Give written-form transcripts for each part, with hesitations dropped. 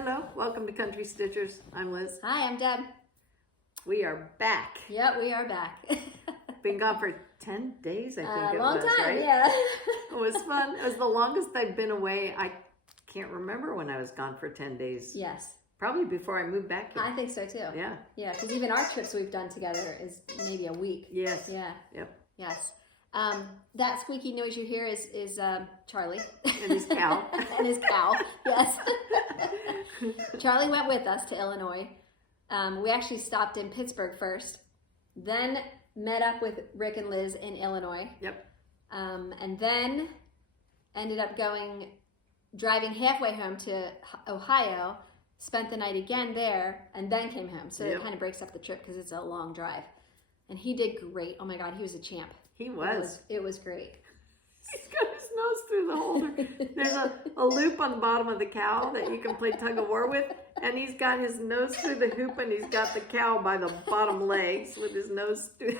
Hello, welcome to Country Stitchers. I'm Liz. Hi, I'm Deb. We are back. Yep, we are back. Been gone for 10 days, I think it long was, time, right? yeah. It was fun. It was the longest I've been away. I can't remember when I was gone for 10 days. Yes. Probably before I moved back here. I think so too. Yeah. Yeah, because even our trips we've done together is maybe a week. Yes. Yeah. Yep. Yes. That squeaky noise you hear is Charlie. And his cow. And his cow, yes. Charlie went with us to Illinois. We actually stopped in Pittsburgh first, then met up with Rick and Liz in Illinois. Yep. And then ended up driving halfway home to Ohio, spent the night again there, and then came home. So it kind of breaks up the trip because it's a long drive. And he did great. Oh my God, he was a champ. He was. It was great. He's got his nose through the holder. There's a loop on the bottom of the cow that you can play tug of war with. And he's got his nose through the hoop and he's got the cow by the bottom legs with his nose through.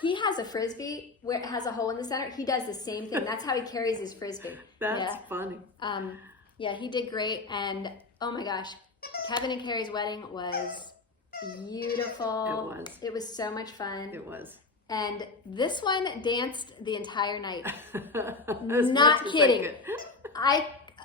He has a Frisbee where it has a hole in the center. He does the same thing. That's how he carries his Frisbee. That's funny. Yeah, he did great. And oh my gosh, Kevin and Carrie's wedding was beautiful. It was. It was so much fun. It was. And this one danced the entire night. As Not kidding.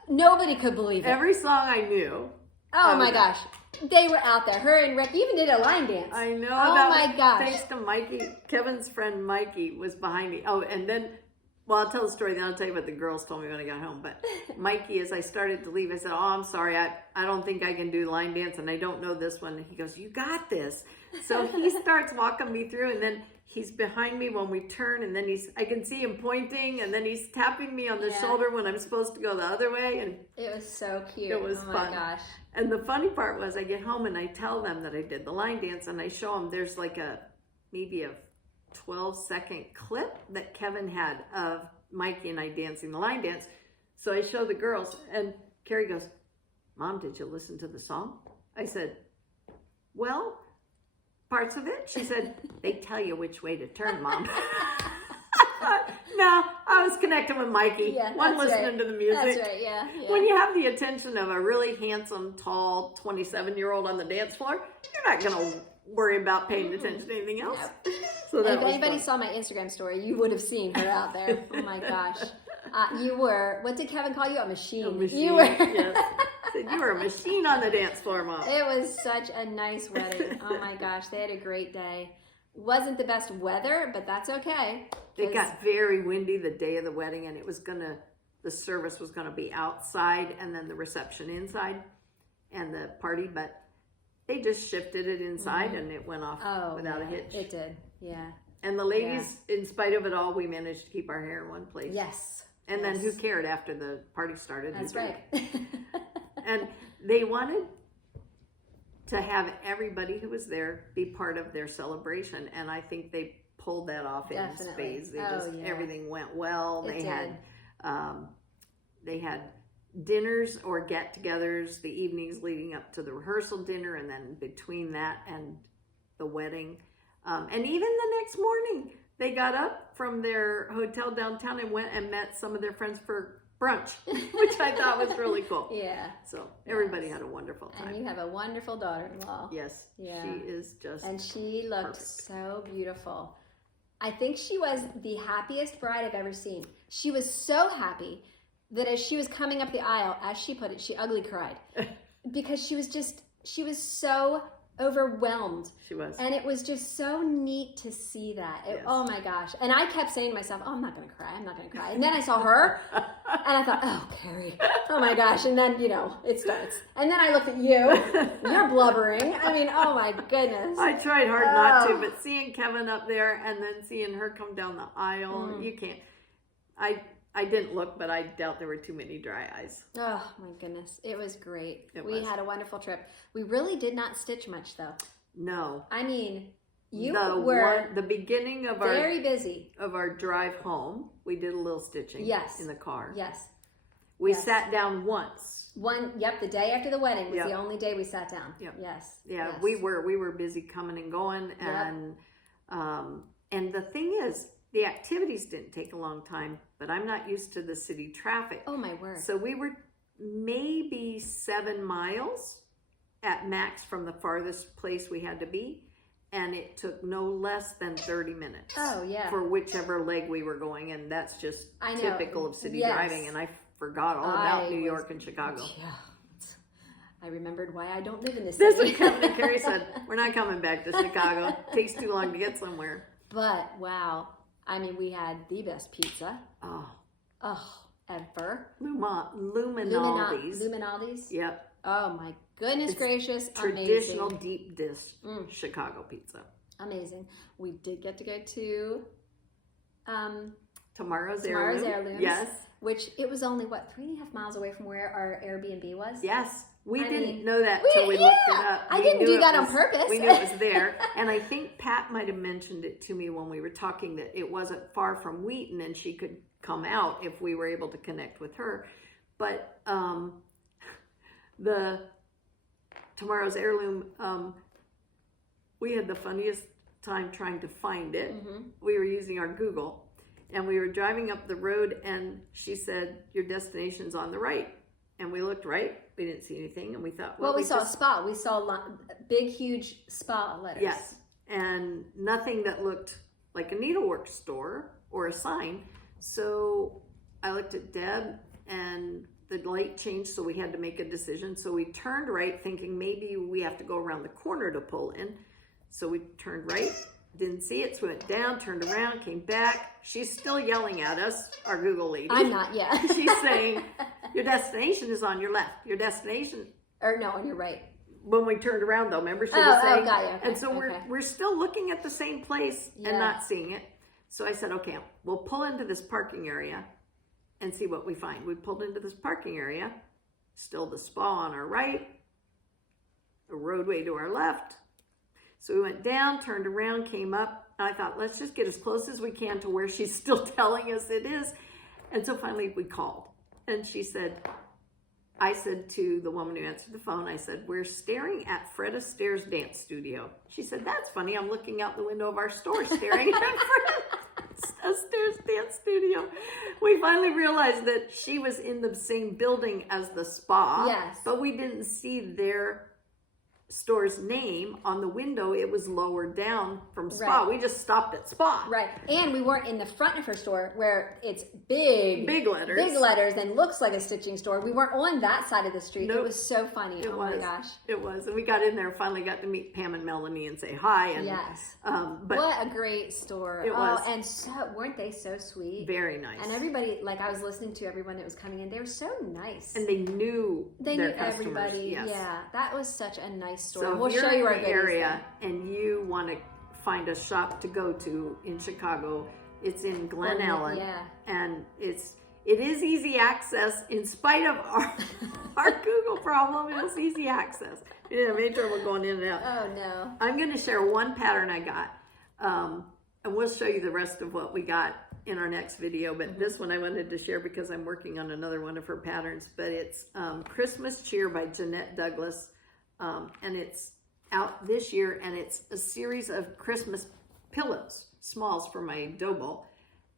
Nobody could believe it. Every song I knew. Oh my gosh. They were out there. Her and Rick even did a line dance. I know. Oh my gosh. Thanks to Mikey. Kevin's friend Mikey was behind me. Oh, and then, well, I'll tell the story, then I'll tell you what the girls told me when I got home. But Mikey, as I started to leave, I said, oh, I'm sorry. I don't think I can do line dance, and I don't know this one. And he goes, you got this. So he starts walking me through, and then he's behind me when we turn, and then I can see him pointing, and then he's tapping me on the shoulder when I'm supposed to go the other way. And it was so cute. It was fun. Oh my gosh. And the funny part was I get home and I tell them that I did the line dance, and I show them there's like maybe a 12-second clip that Kevin had of Mikey and I dancing the line dance. So I show the girls, and Carrie goes, Mom, did you listen to the song? I said, well, parts of it. She said, they tell you which way to turn, Mom. No, I was connecting with Mikey. Yeah, One listening to the music. That's right, yeah. When you have the attention of a really handsome, tall, 27-year-old on the dance floor, you're not going to worry about paying attention to anything else. No. So that if anybody saw my Instagram story, you would have seen her out there. Oh my gosh. You were, what did Kevin call you? A machine. A machine, You were. yes. Said you were a machine on the dance floor, Mom. It was such a nice wedding. Oh my gosh, they had a great day. Wasn't the best weather, but that's okay. It got very windy the day of the wedding, and the service was gonna be outside and then the reception inside and the party, but they just shifted it inside and it went off without a hitch. It did, yeah. And the ladies, in spite of it all, we managed to keep our hair in one place. Yes. And then who cared after the party started? That's right. And they wanted to have everybody who was there be part of their celebration, and I think they pulled that off in spades. Everything went well. They had dinners or get-togethers the evenings leading up to the rehearsal dinner, and then between that and the wedding, and even the next morning they got up from their hotel downtown and went and met some of their friends for brunch, which I thought was really cool. Yeah. So everybody had a wonderful time. And you have a wonderful daughter-in-law. Yes. Yeah. She is just And she looked perfect. so beautiful. I think she was the happiest bride I've ever seen. She was so happy that as she was coming up the aisle, as she put it, she ugly cried. Because she was so overwhelmed. She was. And it was just so neat to see that. Oh my gosh. And I kept saying to myself, oh, I'm not going to cry. I'm not going to cry. And then I saw her and I thought, oh, Carrie, oh my gosh. And then, it starts. And then I looked at you. You're blubbering. I mean, oh my goodness. I tried hard not to, but seeing Kevin up there and then seeing her come down the aisle, you can't. I didn't look, but I doubt there were too many dry eyes. Oh my goodness. It was great. We had a wonderful trip. We really did not stitch much though. No. I mean, you were the beginning of very busy. Of our drive home. We did a little stitching in the car. Yes. We sat down once. The day after the wedding was the only day we sat down. Yep. Yes. Yeah, yes. we were busy coming and going, and the thing is, the activities didn't take a long time, but I'm not used to the city traffic. Oh my word. So we were maybe 7 miles at max from the farthest place we had to be. And it took no less than 30 minutes. Oh, yeah. For whichever leg we were going. And that's just typical of city Yes. driving. And I forgot all about New York and Chicago. Yeah. I remembered why I don't live in this That's city. what Kevin and Carrie said. We're not coming back to Chicago. It takes too long to get somewhere. But, wow. I mean, we had the best pizza. Oh. Ever. Luminaldi's. Luminaldi's? Yep. Oh, my goodness gracious. Traditional Amazing. deep dish Chicago pizza. Amazing. We did get to go to Tomorrow's Heirlooms. Yes. Which it was only, 3.5 miles away from where our Airbnb was? Yes. We I didn't mean, know that till we looked it up. I We didn't knew do it that on was- purpose. We knew it was there. And I think Pat might have mentioned it to me when we were talking that it wasn't far from Wheaton and she could come out if we were able to connect with her. But the Tomorrow's Heirloom, we had the funniest time trying to find it. Mm-hmm. We were using our Google and we were driving up the road and she said, your destination's on the right. And we looked right. We didn't see anything. And we thought, well, we saw a spa. We saw big, huge spa letters. Yes. And nothing that looked like a needlework store or a sign. So I looked at Deb and the light changed, so we had to make a decision. So we turned right thinking maybe we have to go around the corner to pull in. So we turned right, didn't see it, so we went down, turned around, came back. She's still yelling at us, our Google lady. I'm not yet. She's saying, your destination is on your left. Your destination. Or no, on your right. When we turned around though, remember she was saying. Got you. Okay, and so we're still looking at the same place and not seeing it. So I said, okay, we'll pull into this parking area and see what we find. We pulled into this parking area, still the spa on our right, a roadway to our left. So we went down, turned around, came up, and I thought, let's just get as close as we can to where she's still telling us it is. And so finally we called. And she said, I said to the woman who answered the phone, I said, we're staring at Fred Astaire's dance studio. She said, that's funny. I'm looking out the window of our store staring at Fred Astaire's dance studio. We finally realized that she was in the same building as the spa. Yes. But we didn't see their store's name on the window. It was lower down from spa. Right. We just stopped at spa. Right. And we weren't in the front of her store where it's big letters and looks like a stitching store. We weren't on that side of the street. Nope. It was so funny. My gosh. It was. And we got in there and finally got to meet Pam and Melanie and say hi. And, yes. But what a great store. It was. And so, weren't they so sweet? Very nice. And everybody, like I was listening to everyone that was coming in, they were so nice. And they knew their customers. Everybody. Yes. Yeah. That was such a nice store. So we'll if you're show you our in the area and you want to find a shop to go to in Chicago, it's in Glen Ellen. Yeah. And it is easy access in spite of our Google problem. It's easy access. We didn't have any trouble going in and out. Oh no. I'm going to share one pattern I got. And we'll show you the rest of what we got in our next video. But this one I wanted to share because I'm working on another one of her patterns. But it's Christmas Cheer by Jeanette Douglas. And it's out this year, and it's a series of Christmas pillows, smalls for my dough bowl.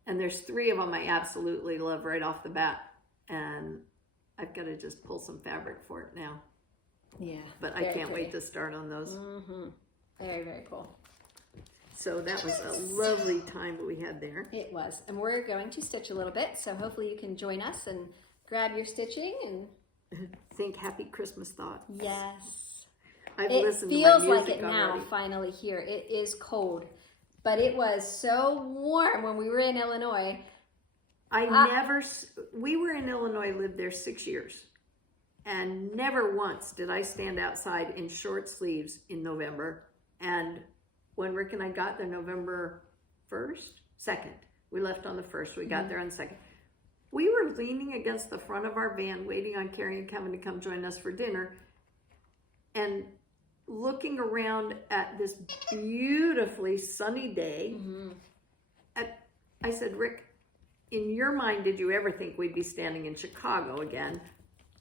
And there's 3 of them I absolutely love right off the bat. And I've got to just pull some fabric for it now. Yeah. But I can't wait to start on those. Mm-hmm. Very, very cool. So that was a lovely time that we had there. It was. And we're going to stitch a little bit, so hopefully you can join us and grab your stitching and think happy Christmas thoughts. yes. I've It listened to my feels music like it now, already. finally here. It is cold, but it was so warm when we were in Illinois. We were in Illinois, lived there 6 years. And never once did I stand outside in short sleeves in November. And when Rick and I got there November 2nd, we left on the 1st, we got there on the 2nd. We were leaning against the front of our van, waiting on Carrie and Kevin to come join us for dinner, and looking around at this beautifully sunny day. I said, Rick, in your mind, did you ever think we'd be standing in Chicago again,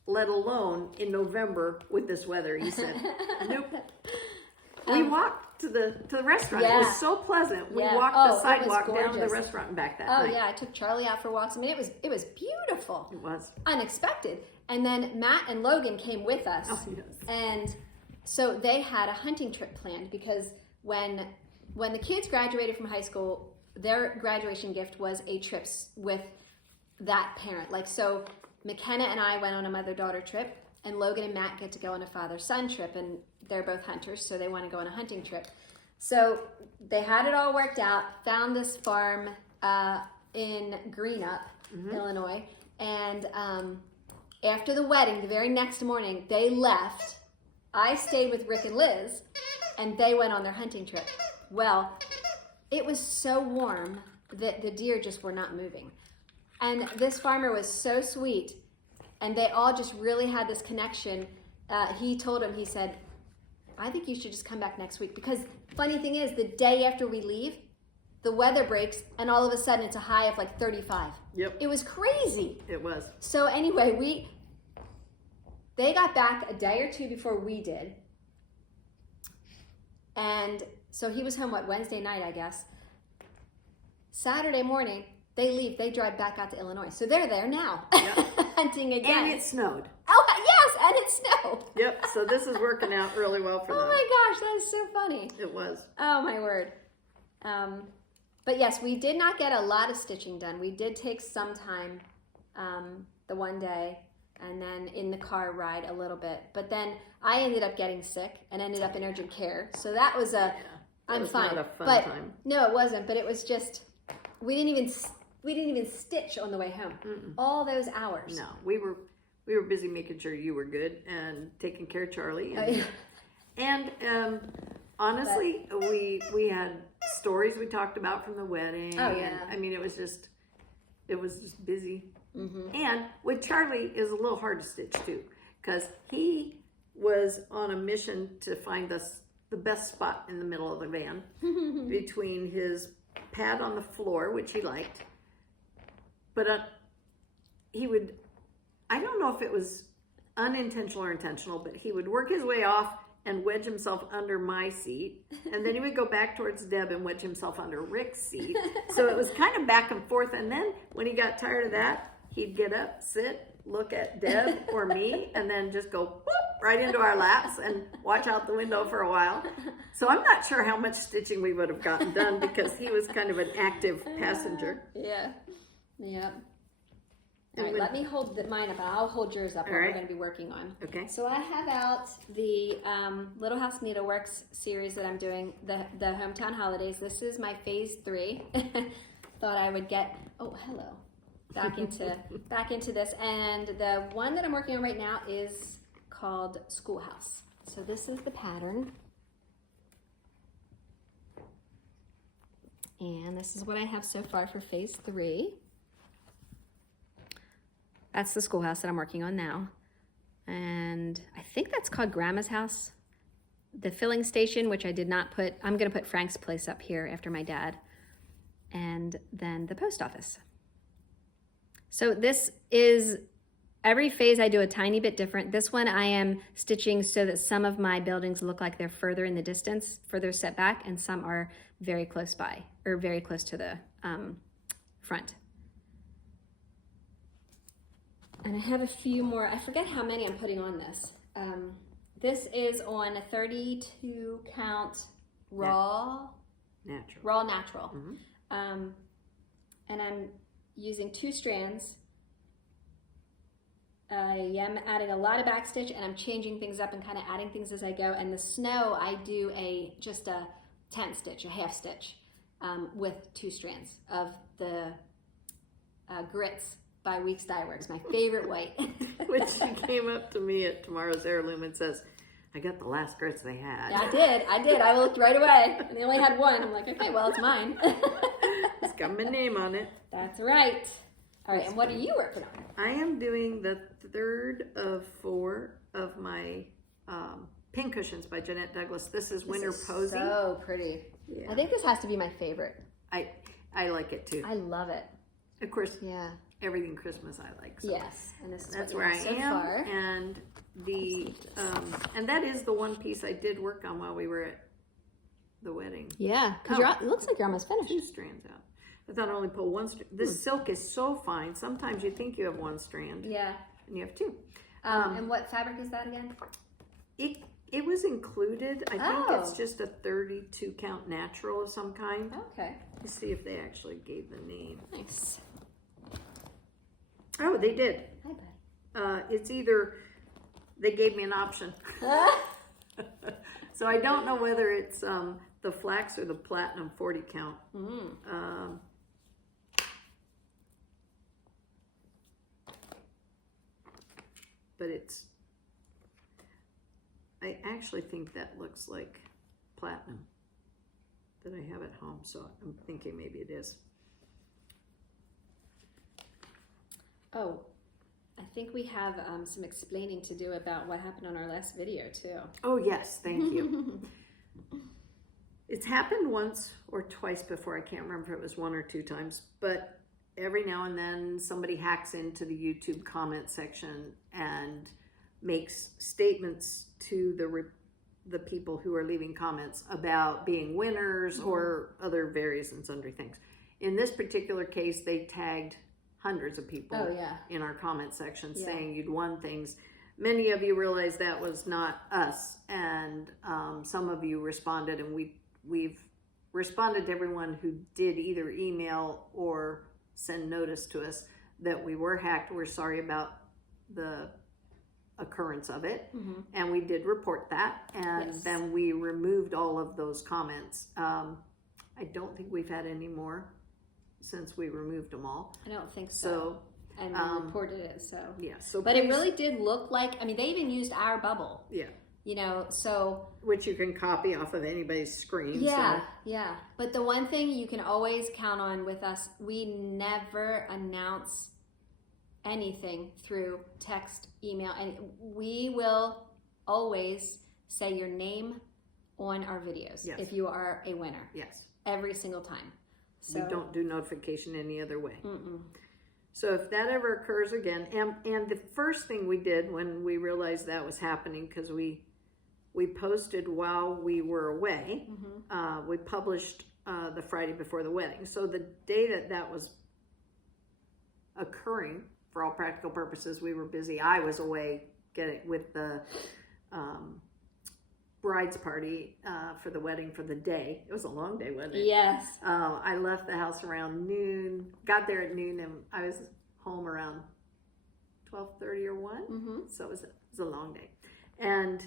let alone in November with this weather? He said, nope. We walked to the restaurant. Yeah. It was so pleasant. We Yeah. walked Oh, the it sidewalk was down to the gorgeous. restaurant and back that Oh night. yeah, I took Charlie out for walks. I mean, it was beautiful. It was. Unexpected. And then Matt and Logan came with us. Oh, yes. And so they had a hunting trip planned because when the kids graduated from high school, their graduation gift was a trip with that parent. Like, so McKenna and I went on a mother-daughter trip, and Logan and Matt get to go on a father-son trip, and they're both hunters, so they want to go on a hunting trip. So they had it all worked out, found this farm in Greenup, Illinois, and after the wedding, the very next morning, they left. I stayed with Rick and Liz, and they went on their hunting trip. Well, it was so warm that the deer just were not moving. And this farmer was so sweet, and they all just really had this connection. He told him, he said, I think you should just come back next week. Because funny thing is, the day after we leave, the weather breaks, and all of a sudden it's a high of like 35. Yep. It was crazy. It was. So anyway, they got back a day or two before we did. And so he was home, Wednesday night, I guess. Saturday morning, they leave. They drive back out to Illinois. So they're there now, hunting again. And it snowed. Oh, yes, and it snowed. Yep, so this is working out really well for them. Oh my gosh, that is so funny. It was. Oh my word. But yes, we did not get a lot of stitching done. We did take some time the one day, and then in the car ride a little bit. But then I ended up getting sick and ended up in urgent care. So that was I'm fine. Not a fun but time. No, it wasn't. But it was just we didn't even stitch on the way home. All those hours. No, we were busy making sure you were good and taking care of Charlie. And, honestly, we had stories we talked about from the wedding. Oh yeah. And, I mean, it was just busy. And with Charlie, it was a little hard to stitch too, because he was on a mission to find us the best spot in the middle of the van between his pad on the floor, which he liked, but he would, I don't know if it was unintentional or intentional, but he would work his way off and wedge himself under my seat, and then he would go back towards Deb and wedge himself under Rick's seat. So it was kind of back and forth, and then when he got tired of that, he'd get up, sit, look at Deb or me, and then just go whoop, right into our laps and watch out the window for a while. So I'm not sure how much stitching we would have gotten done because he was kind of an active passenger. Yeah. Yep. All right, let me hold mine up. I'll hold yours up. What we're going to be working on. Okay. So I have out the Little House Needleworks series that I'm doing, the Hometown Holidays. This is my phase 3. Thought I would get back into this, and the one that I'm working on right now is called Schoolhouse. So this is the pattern, and this is what I have so far for phase 3. That's the schoolhouse that I'm working on now. And I think that's called Grandma's House. The filling station, which I did not put, I'm gonna put Frank's place up here after my dad. And then the post office. So this is, every phase I do a tiny bit different. This one I am stitching so that some of my buildings look like they're further in the distance, further set back, and some are very close by, or very close to the front. And I have a few more. I forget how many I'm putting on this. This is on a 32 count raw natural. And I'm using 2 strands. I am adding a lot of backstitch, and I'm changing things up and kind of adding things as I go. And the snow, I do just a 10 stitch, a half stitch, with 2 strands of the grits by Weeks Dye Works, my favorite white. Which she came up to me at Tomorrow's Heirloom and says, I got the last grits they had. Yeah, I did. I looked right away. And they only had one. I'm like, okay, well, it's mine. It's got my name on it. That's right. All right, and what are you working on? I am doing the 3rd of 4 of my pin cushions by Jeanette Douglas. This is Winter Posy. So pretty. Yeah. I think this has to be my favorite. I like it too. I love it. Of course, yeah. Everything Christmas I like. So yes, and this is that's what where I so am. Far. And the and that is the one piece I did work on while we were at the wedding. Yeah, because it looks like you're almost finished. 2 strands out. I thought I only pulled 1 strand. This silk is so fine. Sometimes you think you have 1 strand. Yeah. and you have 2. And what fabric is that again? It was included. I think it's just a 32 count natural of some kind. Okay. Let's see if they actually gave the name. Nice. Oh, they did. Hi, buddy. It's either, they gave me an option. So I don't know whether it's the flax or the platinum 40 count. But I actually think that looks like platinum that I have at home, so I'm thinking maybe it is. Oh, I think we have some explaining to do about what happened on our last video too. Oh yes, thank you. It's happened once or twice before. I can't remember if it was 1 or 2 times, but every now and then somebody hacks into the YouTube comment section and makes statements to the people who are leaving comments about being winners or other various and sundry things. In this particular case, they tagged hundreds of people in our comment section saying you'd won things. Many of you realized that was not us, and some of you responded, and we've responded to everyone who did either email or send notice to us that we were hacked. We're sorry about the occurrence of it, and we did report that, and then we removed all of those comments. I don't think we've had any more since we removed them all. I don't think so. And we reported it, so. Yeah, so but it really did look like, I mean, they even used our bubble. Yeah. You know, so. Which you can copy off of anybody's screen. Yeah, so. yeah. But the one thing you can always count on with us, we never announce anything through text, email, and we will always say your name on our videos if you are a winner. Yes. Every single time. So, we don't do notification any other way. So if that ever occurs again, and the first thing we did when we realized that was happening, because we posted while we were away, we published the Friday before the wedding. So the day that was occurring, for all practical purposes, we were busy. I was away with the bride's party for the wedding for the day. It was a long day, wasn't it? Yes. I left the house around noon, got there at noon, and I was home around 12:30 or 1. So it was a long day. And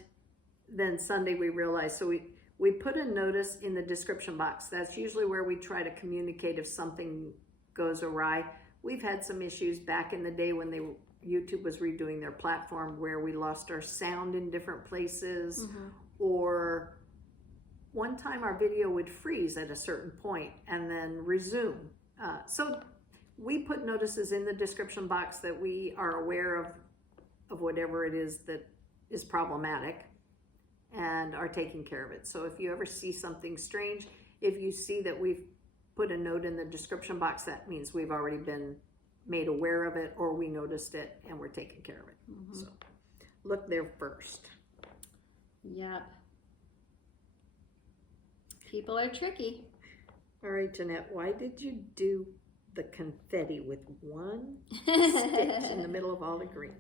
then Sunday we realized, so we put a notice in the description box. That's usually where we try to communicate if something goes awry. We've had some issues back in the day when YouTube was redoing their platform where we lost our sound in different places, or one time our video would freeze at a certain point and then resume. So we put notices in the description box that we are aware of whatever it is that is problematic and are taking care of it. So if you ever see something strange, if you see that we've put a note in the description box, that means we've already been made aware of it, or we noticed it and we're taking care of it. So look there first. Yep. People are tricky. All right, Jeanette, why did you do the confetti with one stitch in the middle of all the green?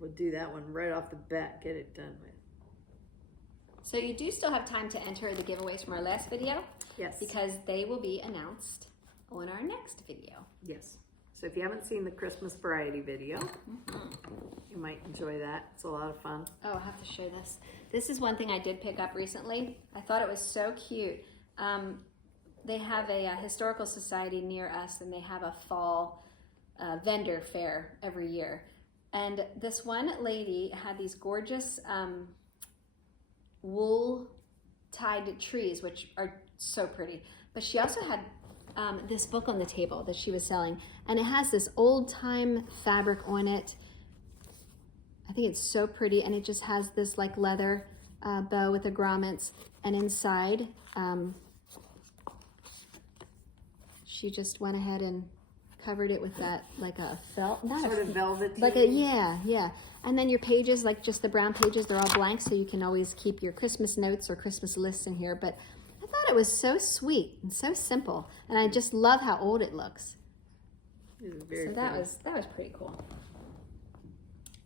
We'll do that one right off the bat, get it done with. So you do still have time to enter the giveaways from our last video. Yes. Because they will be announced on our next video. Yes. So if you haven't seen the Christmas variety video, you might enjoy that. It's a lot of fun. Oh, I have to show this. This is one thing I did pick up recently. I thought it was so cute. They have a historical society near us, and they have a fall vendor fair every year. And this one lady had these gorgeous wool tied trees, which are so pretty. But she also had this book on the table that she was selling, and it has this old time fabric on it. I think it's so pretty, and it just has this like leather bow with the grommets, and inside she just went ahead and covered it with that like a felt, not sort of velvet, like a yeah. And then your pages, like just the brown pages, they're all blank, so you can always keep your Christmas notes or Christmas lists in here. But I thought thought it was so sweet and so simple, and I just love how old it looks. It was very So that was pretty cool.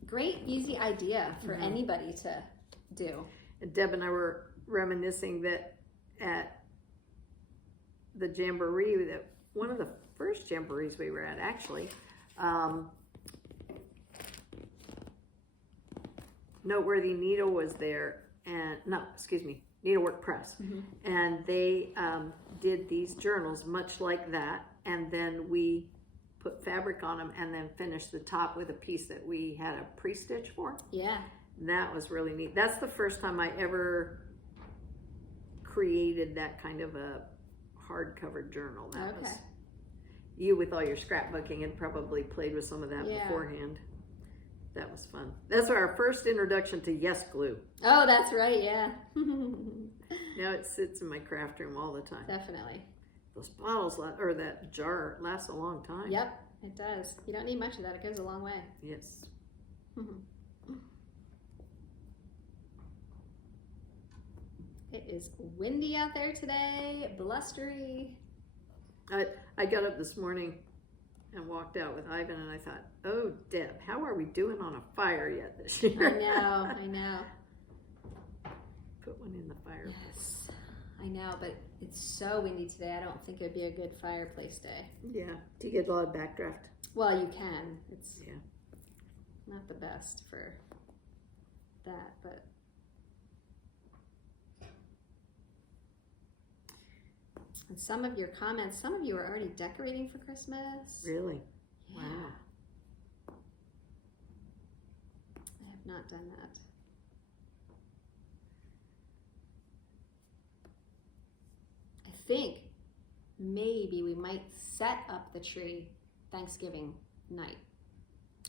Great, easy idea for anybody to do. And Deb and I were reminiscing that at the jamboree, that one of the first jamborees we were at, actually, Noteworthy Needle was there, and Needlework Press, and they did these journals much like that, and then we put fabric on them and then finished the top with a piece that we had a pre-stitch for. Yeah. That was really neat. That's the first time I ever created that kind of a hardcover journal. That was you with all your scrapbooking and probably played with some of that beforehand. That was fun. That's our first introduction to Yes Glue. Oh, that's right, yeah. Now it sits in my craft room all the time. Definitely. Those bottles, or that jar, lasts a long time. Yep, it does. You don't need much of that. It goes a long way. Yes. It is windy out there today, blustery. I got up this morning and walked out with Ivan, and I thought, oh, Deb, how are we doing on a fire yet this year? I know. Put one in the fire. Yes, I know, but it's so windy today. I don't think it would be a good fireplace day. Yeah. Do you get a lot of backdraft? Well, you can. It's not the best for that, but. And some of your comments, some of you are already decorating for Christmas. Really? Yeah. Wow. I have not done that. I think maybe we might set up the tree Thanksgiving night,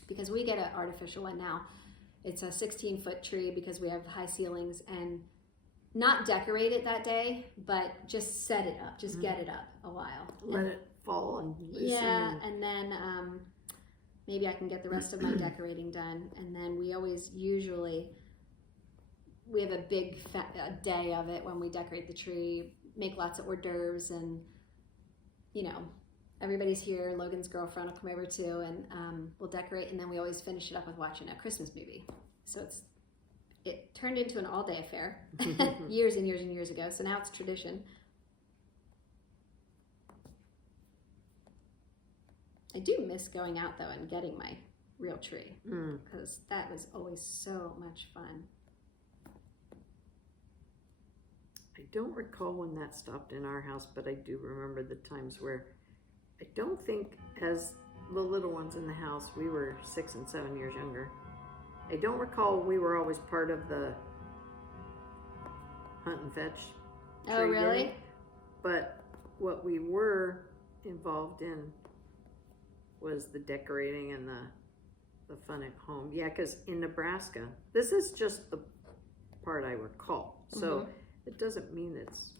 because we get an artificial one now. It's a 16-foot tree because we have high ceilings, and not decorate it that day, but just set it up. Just get it up a while. Let it fall and loosen. Yeah, and then maybe I can get the rest of my decorating done. And then we have a big day of it when we decorate the tree, make lots of hors d'oeuvres, and everybody's here. Logan's girlfriend will come over too, and we'll decorate, and then we always finish it up with watching a Christmas movie. So it turned into an all-day affair years and years and years ago, so now it's tradition. I do miss going out, though, and getting my real tree, because that was always so much fun. I don't recall when that stopped in our house, but I do remember the times where I don't think, as the little ones in the house, we were 6 and 7 years younger. I don't recall we were always part of the hunt and fetch. Oh, really? Getting, but what we were involved in was the decorating and the fun at home. Yeah, because in Nebraska, this is just the part I recall. So it doesn't mean it's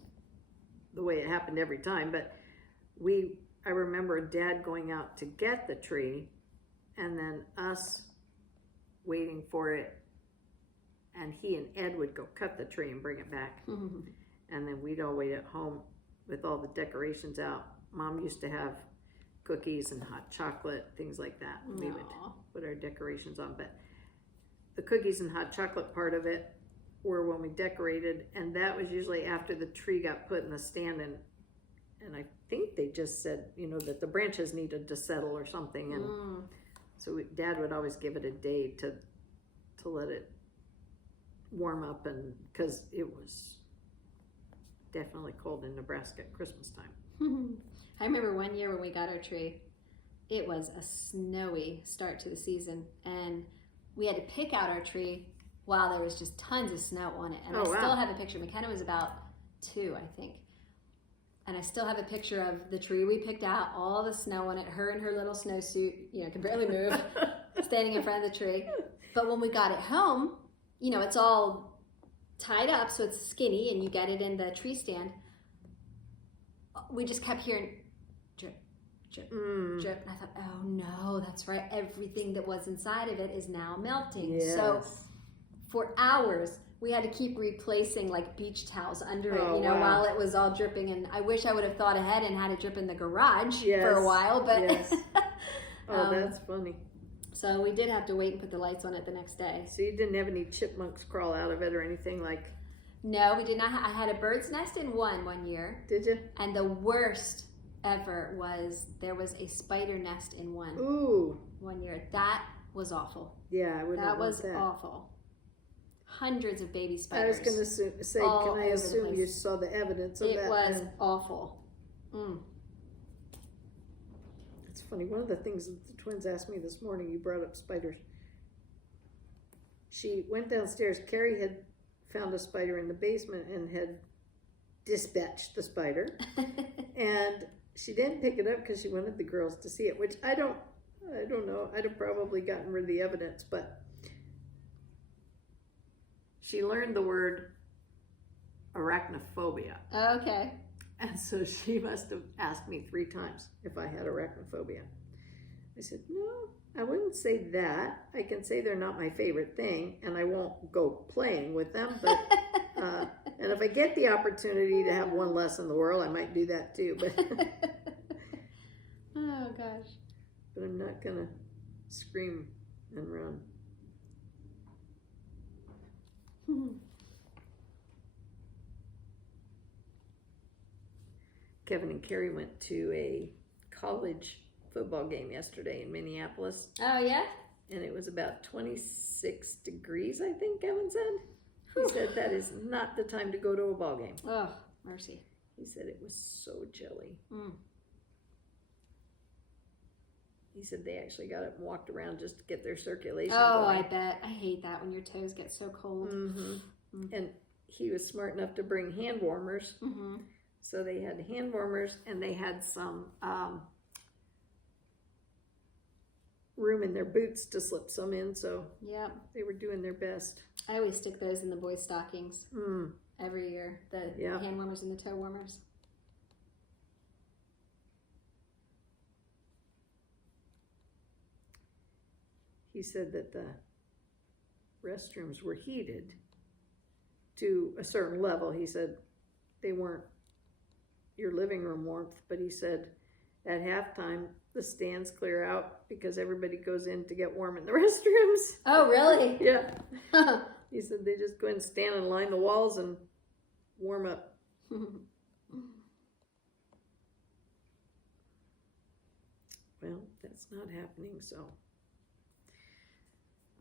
the way it happened every time, but I remember Dad going out to get the tree, and then us waiting for it, and he and Ed would go cut the tree and bring it back. And then we'd all wait at home with all the decorations out. Mom used to have cookies and hot chocolate, things like that. We would put our decorations on, but the cookies and hot chocolate part of it were when we decorated, and that was usually after the tree got put in the stand, and I think they just said, that the branches needed to settle or something, and so Dad would always give it a day to let it warm up, and because it was definitely cold in Nebraska at Christmas time. I remember one year when we got our tree, it was a snowy start to the season, and we had to pick out our tree while there was just tons of snow on it. And I still have a picture. McKenna was about 2, I think. And I still have a picture of the tree we picked out, all the snow on it, her in her little snowsuit, can barely move, standing in front of the tree. But when we got it home, it's all tied up, so it's skinny, and you get it in the tree stand. We just kept hearing drip, drip, drip. And I thought, oh no, that's right. Everything that was inside of it is now melting. Yes. So for hours, we had to keep replacing like beach towels under it, Oh, you know, wow. while it was all dripping. And I wish I would have thought ahead and had it drip in the garage for Yes, a while, but yes. Oh, that's funny. so we did have to wait and put the lights on it the next day. So you didn't have any chipmunks crawl out of it or anything like? No, we did not. I had a bird's nest in one year, Did you? and the worst ever was there was a spider nest in Ooh. 1 year. That was awful. Yeah, I wouldn't That have was that. awful. Hundreds of baby I spiders. was going to say, all can I over the assume place. you saw the evidence of It that? was then? awful. It's funny. One of the things that the twins asked me this morning, you brought up spiders. She went downstairs. Carrie had found a spider in the basement and had dispatched the spider. And she didn't pick it up because she wanted the girls to see it, which I don't know. I'd have probably gotten rid of the evidence, but she learned the word arachnophobia. Okay. And so she must have asked me 3 times if I had arachnophobia. I said, no, I wouldn't say that. I can say they're not my favorite thing, and I won't go playing with them. But and if I get the opportunity to have one less in the world, I might do that too. But Oh gosh. but I'm not gonna scream and run. Kevin and Carrie went to a college football game yesterday in Minneapolis, Oh yeah? and it was about 26 degrees, I think Kevin said. He said that is not the time to go to a ball game. Oh, mercy. He said it was so chilly. He said they actually got up and walked around just to get their circulation Oh, going. I bet. I hate that when your toes get so cold. And he was smart enough to bring hand warmers. So they had hand warmers, and they had some room in their boots to slip some in, so Yep. they were doing their best. I always stick those in the boys' stockings every year. The Yeah. hand warmers and the toe warmers. He said that the restrooms were heated to a certain level. He said they weren't your living room warmth, but he said at halftime the stands clear out because everybody goes in to get warm in the restrooms. Oh, really? Yeah. He said they just go in and stand and line the walls and warm up. Well, that's not happening, so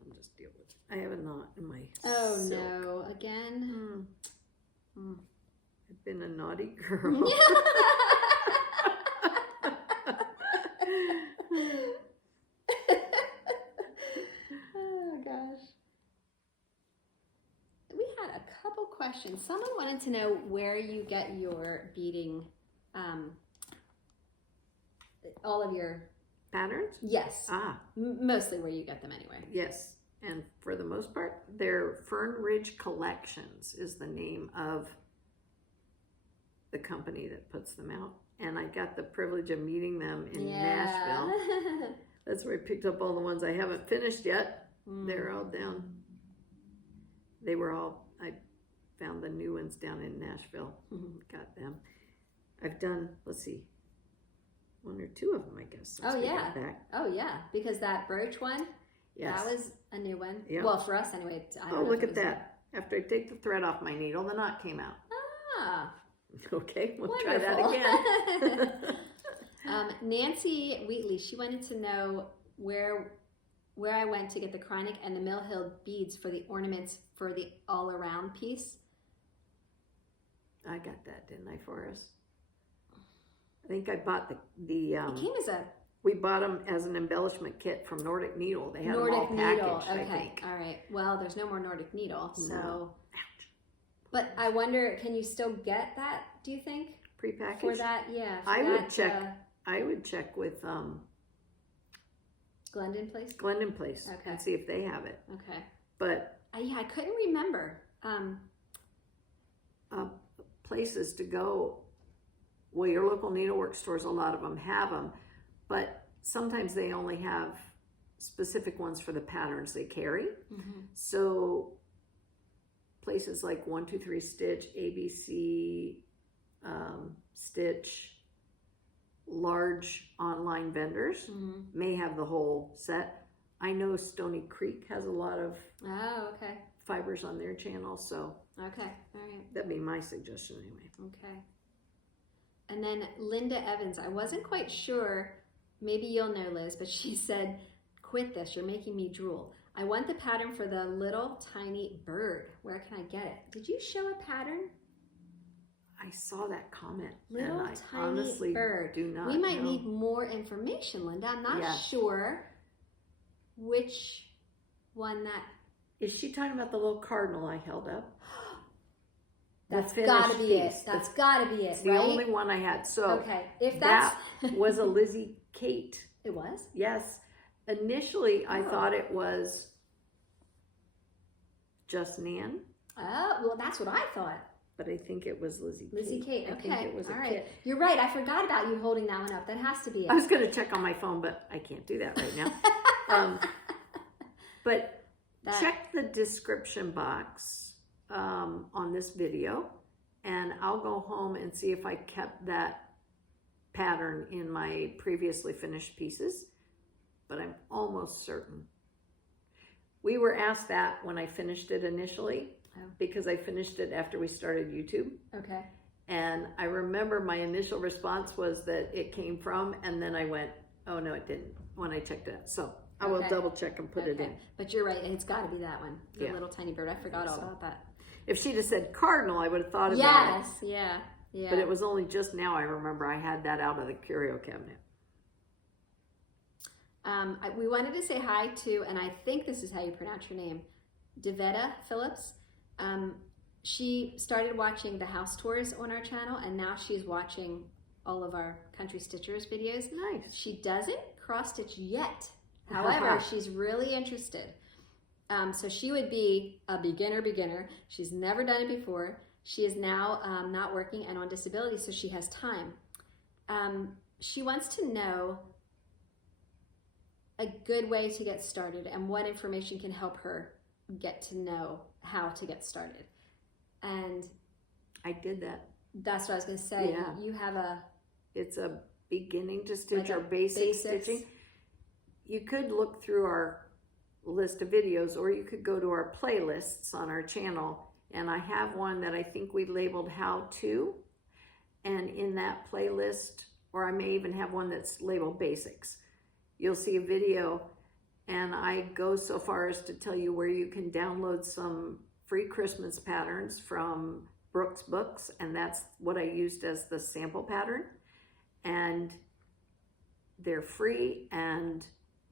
I'll just deal with it. I have a knot in my Oh, silk. no. Again? I've been a naughty girl. Oh, gosh. We had a couple questions. Someone wanted to know where you get your beading, all of your Patterns? yes, Ah, mostly where you get them anyway. yes. And for the most part, they're Fern Ridge Collections is the name of the company that puts them out. And I got the privilege of meeting them in Nashville. That's where I picked up all the ones I haven't finished yet. They're all down. I found the new ones down in Nashville. Got them. I've done, let's see, 1 or 2 of them, I guess. since Oh, we yeah. got back. Oh, yeah, because that brooch one, Yes. that was a new one. Yeah. Well, for us anyway. I don't Oh, know look if it at was that. After I take the thread off my needle, the knot came out. Ah, Okay, we'll wonderful. try that again. Nancy Wheatley, she wanted to know where I went to get the Chronic and the Mill Hill beads for the ornaments for the all-around piece. I got that, didn't I, for us? I think I bought It came as a we bought them as an embellishment kit from Nordic Needle. They had Nordic them all Needle. packaged, Okay, I think. all right. Well, there's no more Nordic Needle, so. No. But I wonder, can you still get that? Do you think Prepackaged? for that? Yeah. For I would that, check. I would check with Glendon Place. Glendon Place Okay. and see if they have it. Okay. But Yeah, I couldn't remember. places to go. Well, your local needlework stores, a lot of them have them, but sometimes they only have specific ones for the patterns they carry. So places like 123 Stitch, ABC Stitch, large online vendors may have the whole set. I know Stony Creek has a lot of fibers on their channel, so okay, all right. That'd be my suggestion anyway. Okay. And then Linda Evans, I wasn't quite sure, maybe you'll know, Liz, but she said, quit this, you're making me drool. I want the pattern for the little tiny bird. Where can I get it? Did you show a pattern? I saw that comment. Little and I tiny honestly bird. do not We might know. need more information, Linda. I'm not sure which one that... Is she talking about the little cardinal I held up? That's gotta be it. That's gotta be it, It's the only one I had. So okay, if that's... that was a Lizzie Kate. It was? Yes. Initially, I thought it was Just Nan. Oh, well, that's what I thought. But I think it was Lizzie Kate. Lizzie Kate, okay. I think it was all a right. kit. You're right. I forgot about you holding that one up. That has to be it. I was going to check on my phone, but I can't do that right now. But check the description box on this video, and I'll go home and see if I kept that pattern in my previously finished pieces, but I'm almost certain. We were asked that when I finished it initially, because I finished it after we started YouTube. Okay. And I remember my initial response was that it came from, and then I went, oh no, it didn't, when I checked it. So I will double check and put it in. But you're right, it's got to be that one, the Yeah. little tiny bird. I forgot all about that. If she'd have said Cardinal, I would have thought about it. Yes, yeah. But it was only just now I remember I had that out of the curio cabinet. We wanted to say hi to, and I think this is how you pronounce your name, Devetta Phillips. She started watching the house tours on our channel, and now she's watching all of our Country Stitchers videos. Nice. She doesn't cross stitch yet. However, she's really interested. So she would be a beginner. She's never done it before. She is now not working and on disability, so she has time. She wants to know a good way to get started and what information can help her get to know how to get started. And I did that. that's what I was going to say. Yeah. You have It's a beginning to stitch like or basic stitching. You could look through our list of videos, or you could go to our playlists on our channel, and I have one that I think we labeled how to, and in that playlist, or I may even have one that's labeled basics, you'll see a video, and I go so far as to tell you where you can download some free Christmas patterns from Brooks Books, and that's what I used as the sample pattern. And they're free, and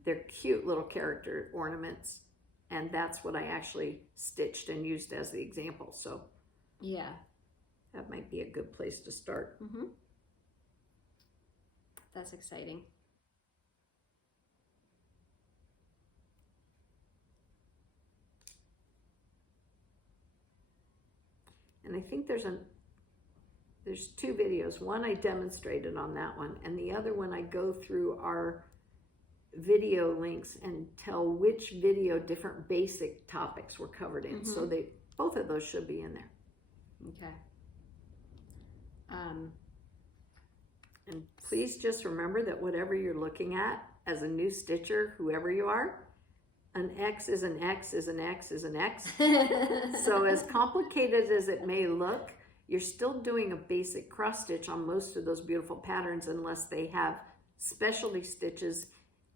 they're cute little character ornaments, and that's what I actually stitched and used as the example. So yeah, that might be a good place to start. That's exciting. And I think there's two videos. One I demonstrated on that one, and the other one I go through our video links and tell which video different basic topics were covered in. So both of those should be in there. Okay. And please just remember that whatever you're looking at as a new stitcher, whoever you are, an X is an X is an X is an X. So as complicated as it may look, you're still doing a basic cross stitch on most of those beautiful patterns unless they have specialty stitches.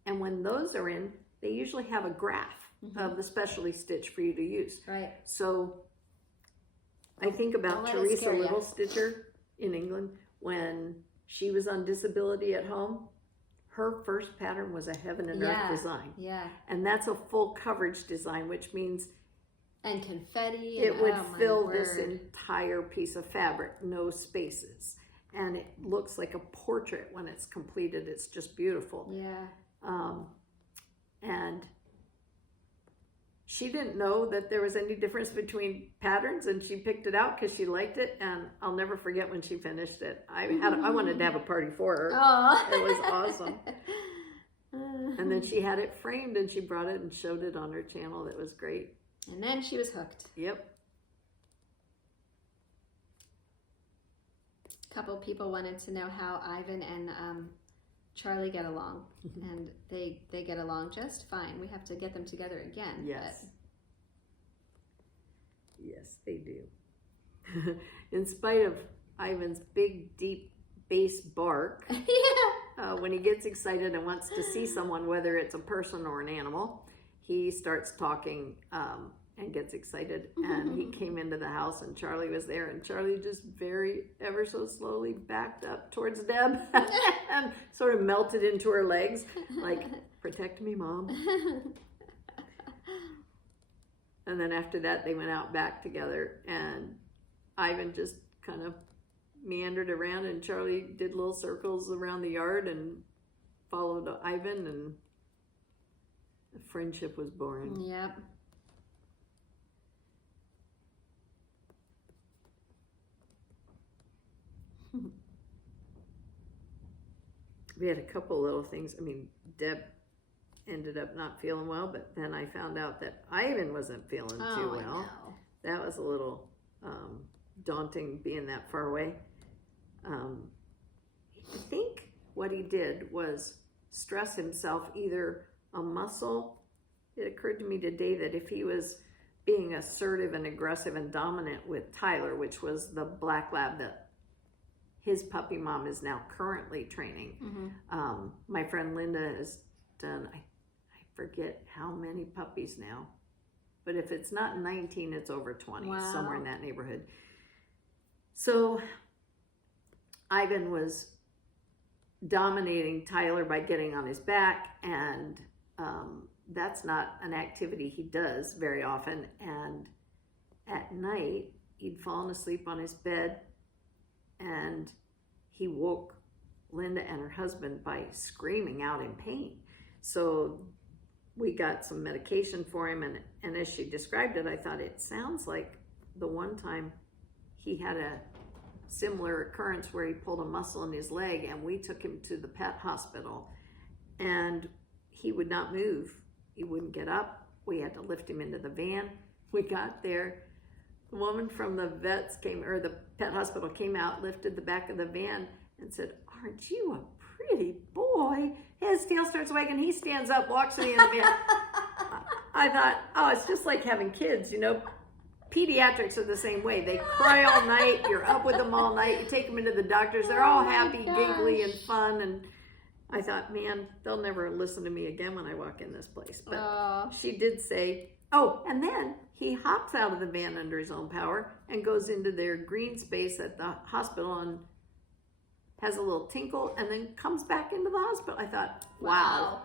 And when those are in, they usually have a graph of the specialty stitch for you to use. Right. So I think about Teresa Little Stitcher in England. When she was on disability at home, her first pattern was a heaven and earth design. Yeah. And that's a full coverage design, which means and confetti. It would fill this entire piece of fabric, no spaces. And it looks like a portrait when it's completed. It's just beautiful. Yeah. And she didn't know that there was any difference between patterns, and she picked it out because she liked it, and I'll never forget when she finished it. I wanted to have a party for her. Aww. It was awesome. And then she had it framed, and she brought it and showed it on her channel. That was great. And then she was hooked. Yep. A couple people wanted to know how Ivan and Charlie get along, and they get along just fine. We have to get them together again. Yes. Yes, they do. In spite of Ivan's big, deep bass bark, when he gets excited and wants to see someone, whether it's a person or an animal, he starts talking and gets excited. And he came into the house and Charlie was there, and Charlie just ever so slowly backed up towards Deb and sort of melted into her legs, like, protect me, Mom. And then after that, they went out back together, and Ivan just kind of meandered around, and Charlie did little circles around the yard and followed Ivan, and the friendship was born. Yep. We had a couple little things. I mean, Deb ended up not feeling well, but then I found out that Ivan wasn't feeling too well. No. That was a little daunting, being that far away. I think what he did was stress himself, either a muscle. It occurred to me today that if he was being assertive and aggressive and dominant with Tyler, which was the black lab that his puppy mom is now currently training. My friend Linda has done, I forget how many puppies now, but if it's not 19, it's over 20, somewhere in that neighborhood. So Ivan was dominating Tyler by getting on his back, and that's not an activity he does very often. And at night, he'd fallen asleep on his bed, and he woke Linda and her husband by screaming out in pain. So we got some medication for him, and as she described it, I thought it sounds like the one time he had a similar occurrence where he pulled a muscle in his leg, and we took him to the pet hospital, and he would not move. He wouldn't get up. We had to lift him into the van. We got there. The woman from the the pet hospital came out, lifted the back of the van, and said, "Aren't you a pretty boy?" His tail starts wagging. He stands up, walks me in the van. I thought, oh, it's just like having kids, you know. Pediatrics are the same way. They cry all night. You're up with them all night. You take them into the doctors. They're all happy, giggly, and fun. And I thought, man, they'll never listen to me again when I walk in this place. But she did say, oh, and then he hops out of the van under his own power and goes into their green space at the hospital and has a little tinkle, and then comes back into the hospital. I thought, wow.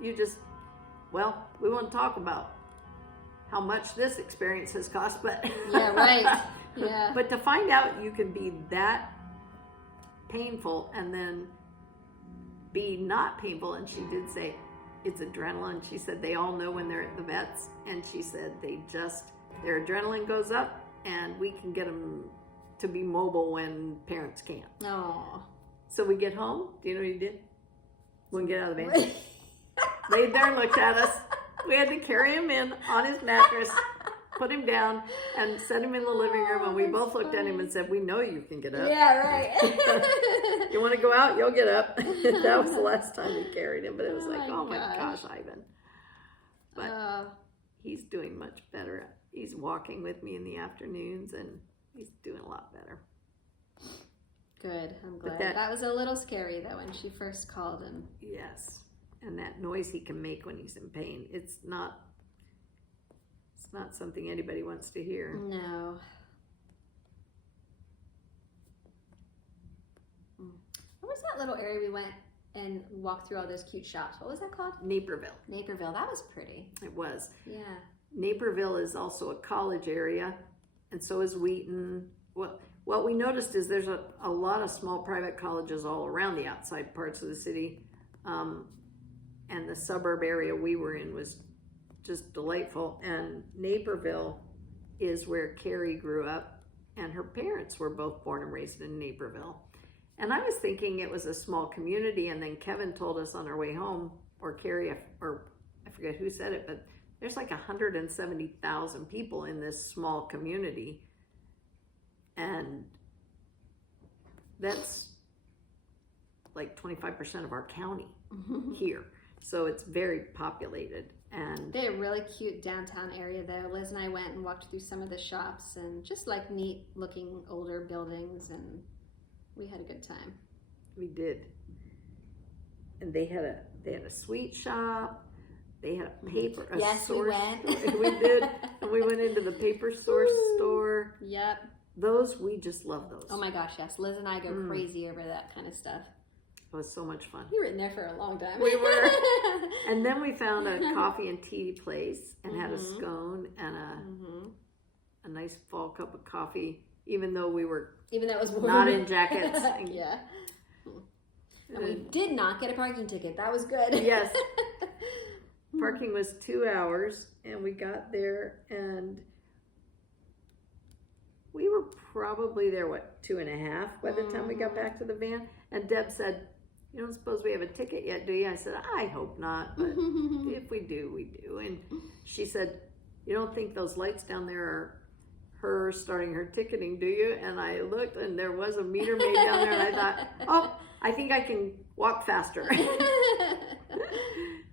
You just, well, we won't talk about how much this experience has cost, but yeah, right. Yeah. But to find out you can be that painful and then be not painful, and she did say it's adrenaline. She said they all know when they're at the vets, and she said their adrenaline goes up, and we can get them to be mobile when parents can't. Oh. So we get home. Do you know what he did? Wouldn't get out of the van. Laid there and looked at us. We had to carry him in on his mattress, put him down, and set him in the living room. And we both looked at him and said, "We know you can get up. Yeah, right. You want to go out? You'll get up." That was the last time we carried him. But it was oh my gosh, Ivan. But he's doing much better. He's walking with me in the afternoons, and he's doing a lot better. Good. I'm glad. That was a little scary, though, when she first called him. Yes. And that noise he can make when he's in pain, it's not something anybody wants to hear. No. What was that little area we went and walked through all those cute shops? What was that called? Naperville. Naperville. That was pretty. It was. Yeah. Naperville is also a college area, and so is Wheaton. What we noticed is there's a lot of small private colleges all around the outside parts of the city. And the suburb area we were in was just delightful. And Naperville is where Carrie grew up, and her parents were both born and raised in Naperville. And I was thinking it was a small community, and then Kevin told us on our way home, or Carrie, or I forget who said it, but there's like 170,000 people in this small community. And that's like 25% of our county here. So it's very populated. And they had a really cute downtown area though. Liz and I went and walked through some of the shops and just like neat looking older buildings, and we had a good time. We did. And they had a sweet shop. They had a paper, a yes, source we went. store. We did. And we went into the paper source store. Yep. Those, we just love those. Oh my gosh, yes. Liz and I go crazy over that kind of stuff. It was so much fun. You were in there for a long time. We were. And then we found a coffee and tea place and had a scone and a nice fall cup of coffee, even though we were not in jackets. Yeah. And we did not get a parking ticket. That was good. Yes. Parking was 2 hours, and we got there, and we were probably there, 2.5 by the time we got back to the van. And Deb said, "You don't suppose we have a ticket yet, do you?" I said, "I hope not, but if we do, we do." And she said, "You don't think those lights down there are her starting her ticketing, do you?" And I looked, and there was a meter made down there, and I thought, "Oh, I think I can walk faster."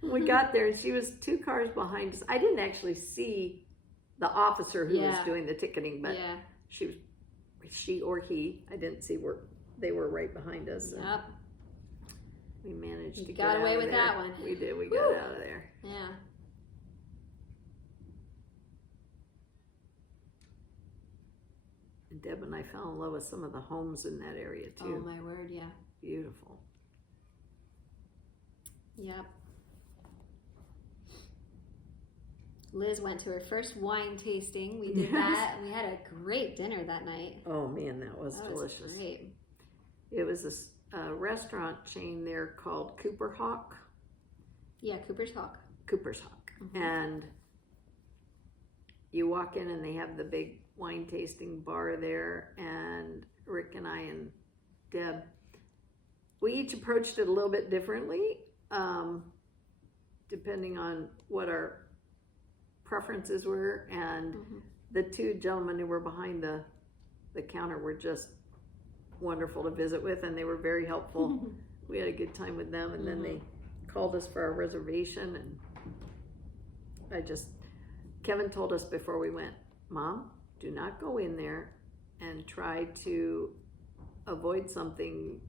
We got there, and she was 2 cars behind us. I didn't actually see the officer who was doing the ticketing, but she or he, I didn't see where they were right behind us. Yep. We managed to get get away out with of there. that one. We did. We got out of there. Yeah. And Deb and I fell in love with some of the homes in that area too. Oh my word, yeah. Beautiful. Yep. Liz went to her first wine tasting. We did that. We had a great dinner that night. Oh man, that was delicious. Was great. It was a restaurant chain there called Cooper Hawk. Yeah, Cooper's Hawk. Cooper's Hawk. And you walk in and they have the big wine tasting bar there, and Rick and I and Deb, we each approached it a little bit differently, depending on what our preferences were, and the 2 gentlemen who were behind the counter were just wonderful to visit with, and they were very helpful. We had a good time with them, and then they called us for our reservation, and Kevin told us before we went, "Mom, do not go in there and try to avoid something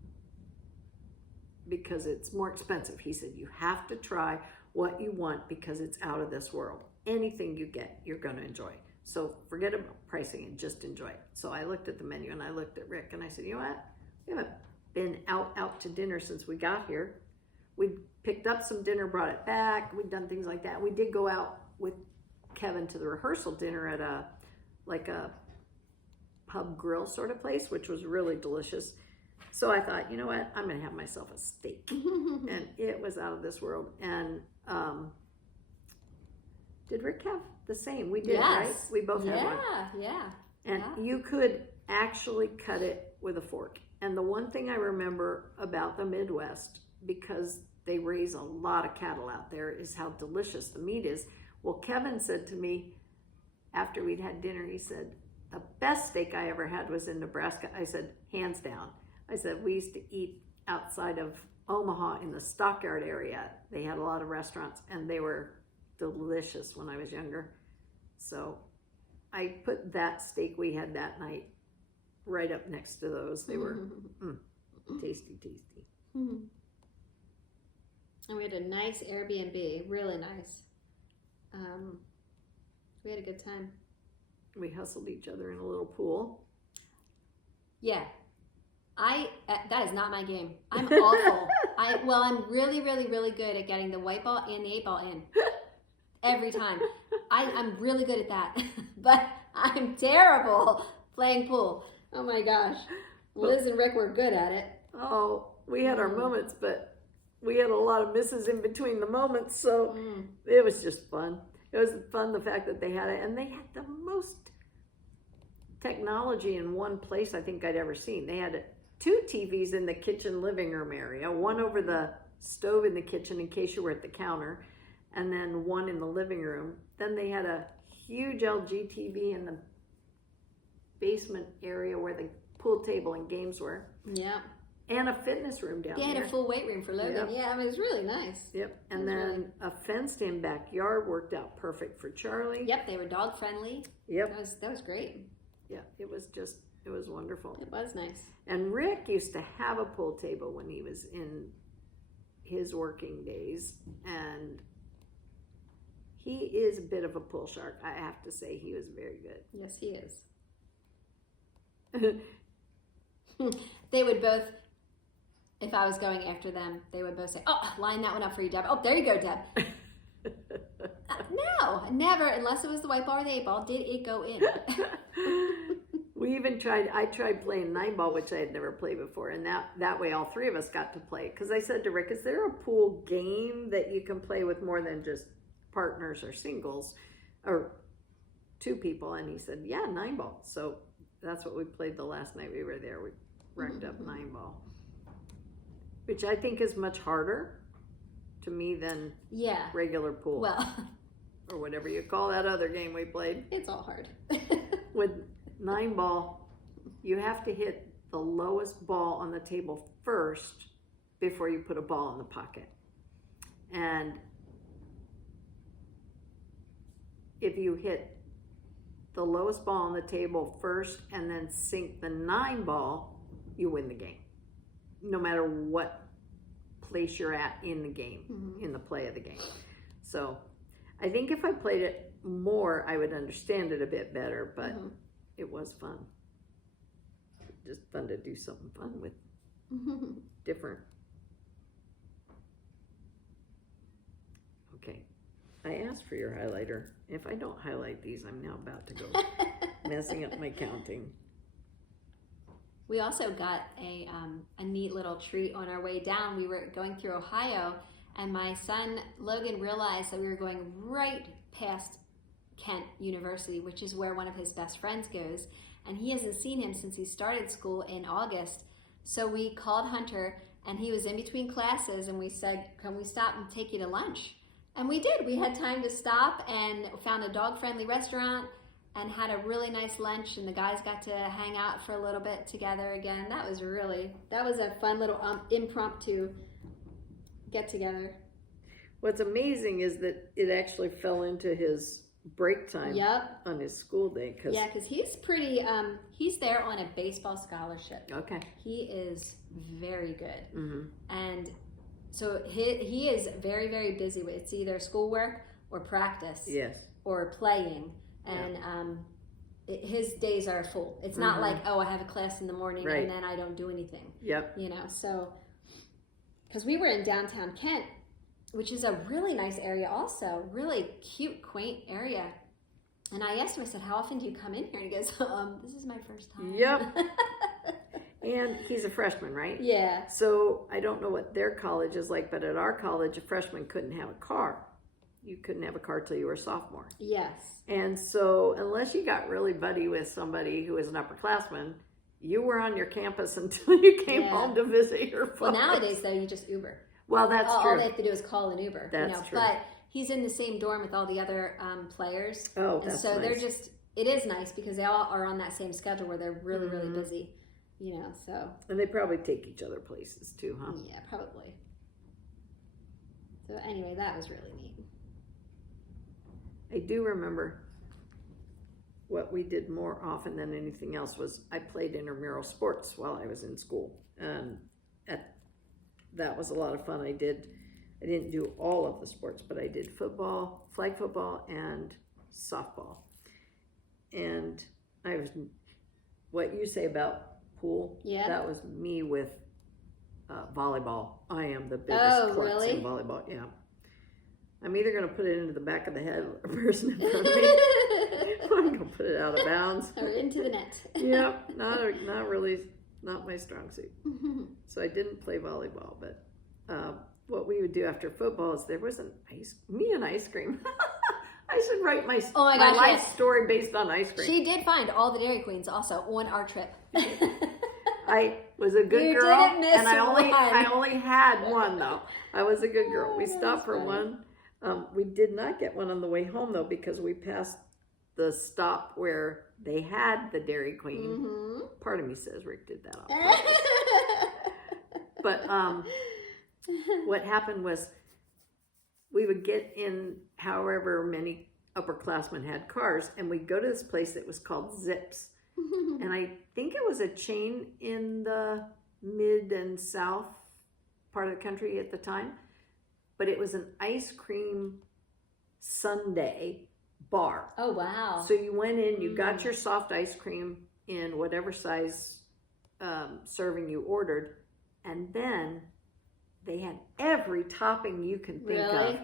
because it's more expensive." He said, "You have to try what you want because it's out of this world. Anything you get, you're going to enjoy. So forget about pricing and just enjoy it." So I looked at the menu and I looked at Rick and I said, "You know what? We haven't been out to dinner since we got here. We picked up some dinner, brought it back. We'd done things like that. We did go out with Kevin to the rehearsal dinner at a pub grill sort of place, which was really delicious. So I thought, you know what? I'm going to have myself a steak." And it was out of this world. And did Rick have the same? We did, right? We both had one. Yeah. And you could actually cut it with a fork. And the one thing I remember about the Midwest, because they raise a lot of cattle out there, is how delicious the meat is. Well, Kevin said to me after we'd had dinner, he said, "The best steak I ever had was in Nebraska." I said, "Hands down." I said, "We used to eat outside of Omaha in the Stockyard area. They had a lot of restaurants, and they were delicious when I was younger." So I put that steak we had that night right up next to those. They were tasty. And we had a nice Airbnb, really nice. We had a good time. We hustled each other in a little pool. Yeah. That is not my game. I'm awful. I'm really, really, really good at getting the white ball and the 8 ball in. Every time. I'm really good at that. But I'm terrible playing pool. Oh my gosh. Liz and Rick were good at it. Oh, we had our moments, but we had a lot of misses in between the moments, so it was just fun. It was fun, the fact that they had it, and they had the most technology in one place I think I'd ever seen. They had 2 TVs in the kitchen living room area, one over the stove in the kitchen in case you were at the counter, and then one in the living room. Then they had a huge LG TV in the basement area where the pool table and games were. Yeah. And a fitness room down there. They had a full weight room for Logan. Yep. Yeah, I mean, it was really nice. Yep. And then a fenced-in backyard worked out perfect for Charlie. Yep, they were dog friendly. Yep. That was great. Yeah, it was wonderful. It was nice. And Rick used to have a pool table when he was in his working days, and he is a bit of a pool shark. I have to say, he was very good. Yes, he is. They would both, if I was going after them, they would both say, "Oh, line that one up for you, Deb. Oh, there you go, Deb." No, never, unless it was the white ball or the 8 ball, did it go in. I tried playing 9 ball, which I had never played before. And that way all three of us got to play. Because I said to Rick, is there a pool game that you can play with more than just partners or singles or 2 people? And he said, yeah, 9 ball. So that's what we played the last night we were there. We racked up 9 ball, which I think is much harder to me than regular pool. Well, or whatever you call that other game we played. It's all hard. With 9 ball, you have to hit the lowest ball on the table first before you put a ball in the pocket. And if you hit the lowest ball on the table first and then sink the 9 ball, you win the game. No matter what place you're at in the game, in the play of the game. So I think if I played it more, I would understand it a bit better, but it was fun. Just fun to do something fun with different. Okay, I asked for your highlighter. If I don't highlight these, I'm now about to go messing up my counting. We also got a neat little treat on our way down. We were going through Ohio, and my son Logan realized that we were going right past Kent University, which is where one of his best friends goes, and he hasn't seen him since he started school in August. So we called Hunter, and he was in between classes, and we said, can we stop and take you to lunch? And we did. We had time to stop and found a dog-friendly restaurant and had a really nice lunch, and the guys got to hang out for a little bit together again. That was a fun little impromptu get together. What's amazing is that it actually fell into his break time on his school day. Because he's pretty, he's there on a baseball scholarship. Okay. He is very good. And so he is very, very busy with, it's either schoolwork or practice. Yes. Or playing. And his days are full. It's not like, oh, I have a class in the morning and then I don't do anything. Yep. You know, so, because we were in downtown Kent, which is a really nice area also, really cute, quaint area. And I asked him, I said, how often do you come in here? And he goes, this is my first time. Yep. And he's a freshman, right? Yeah. So I don't know what their college is like, but at our college, a freshman couldn't have a car. You couldn't have a car till you were a sophomore. Yes. And so unless you got really buddy with somebody who was an upperclassman, you were on your campus until you came home to visit your folks. Well, nowadays, though, you just Uber. Well, that's true. All they have to do is call an Uber. That's true. But he's in the same dorm with all the other players. Oh, and that's so nice. they're just, it is nice because they all are on that same schedule where they're really, really busy. You know, so. And they probably take each other places too, huh? Yeah, probably. So anyway, that was really neat. I do remember what we did more often than anything else was I played intramural sports while I was in school. That was a lot of fun. I didn't do all of the sports, but I did football, flag football, and softball. And I was, what you say about pool, that was me with volleyball. I am the biggest klutz in volleyball. Yeah. I'm either going to put it into the back of the head of the person in front of me, or I'm going to put it out of bounds. Or into the net. Yep, not really, not my strong suit. So I didn't play volleyball, but what we would do after football is there was me and ice cream. I should write my life story based on ice cream. She did find all the Dairy Queens also on our trip. I was a good girl, and I only had one though. I was a good girl. We stopped for one. We did not get one on the way home though because we passed the stop where they had the Dairy Queen. Mm-hmm. Part of me says Rick did that on purpose. But what happened was we would get in however many upperclassmen had cars, and we'd go to this place that was called Zips. And I think it was a chain in the mid and south part of the country at the time. But it was an ice cream sundae bar. Oh, wow. So you went in, you got your soft ice cream in whatever size serving you ordered, and then they had every topping you can think of.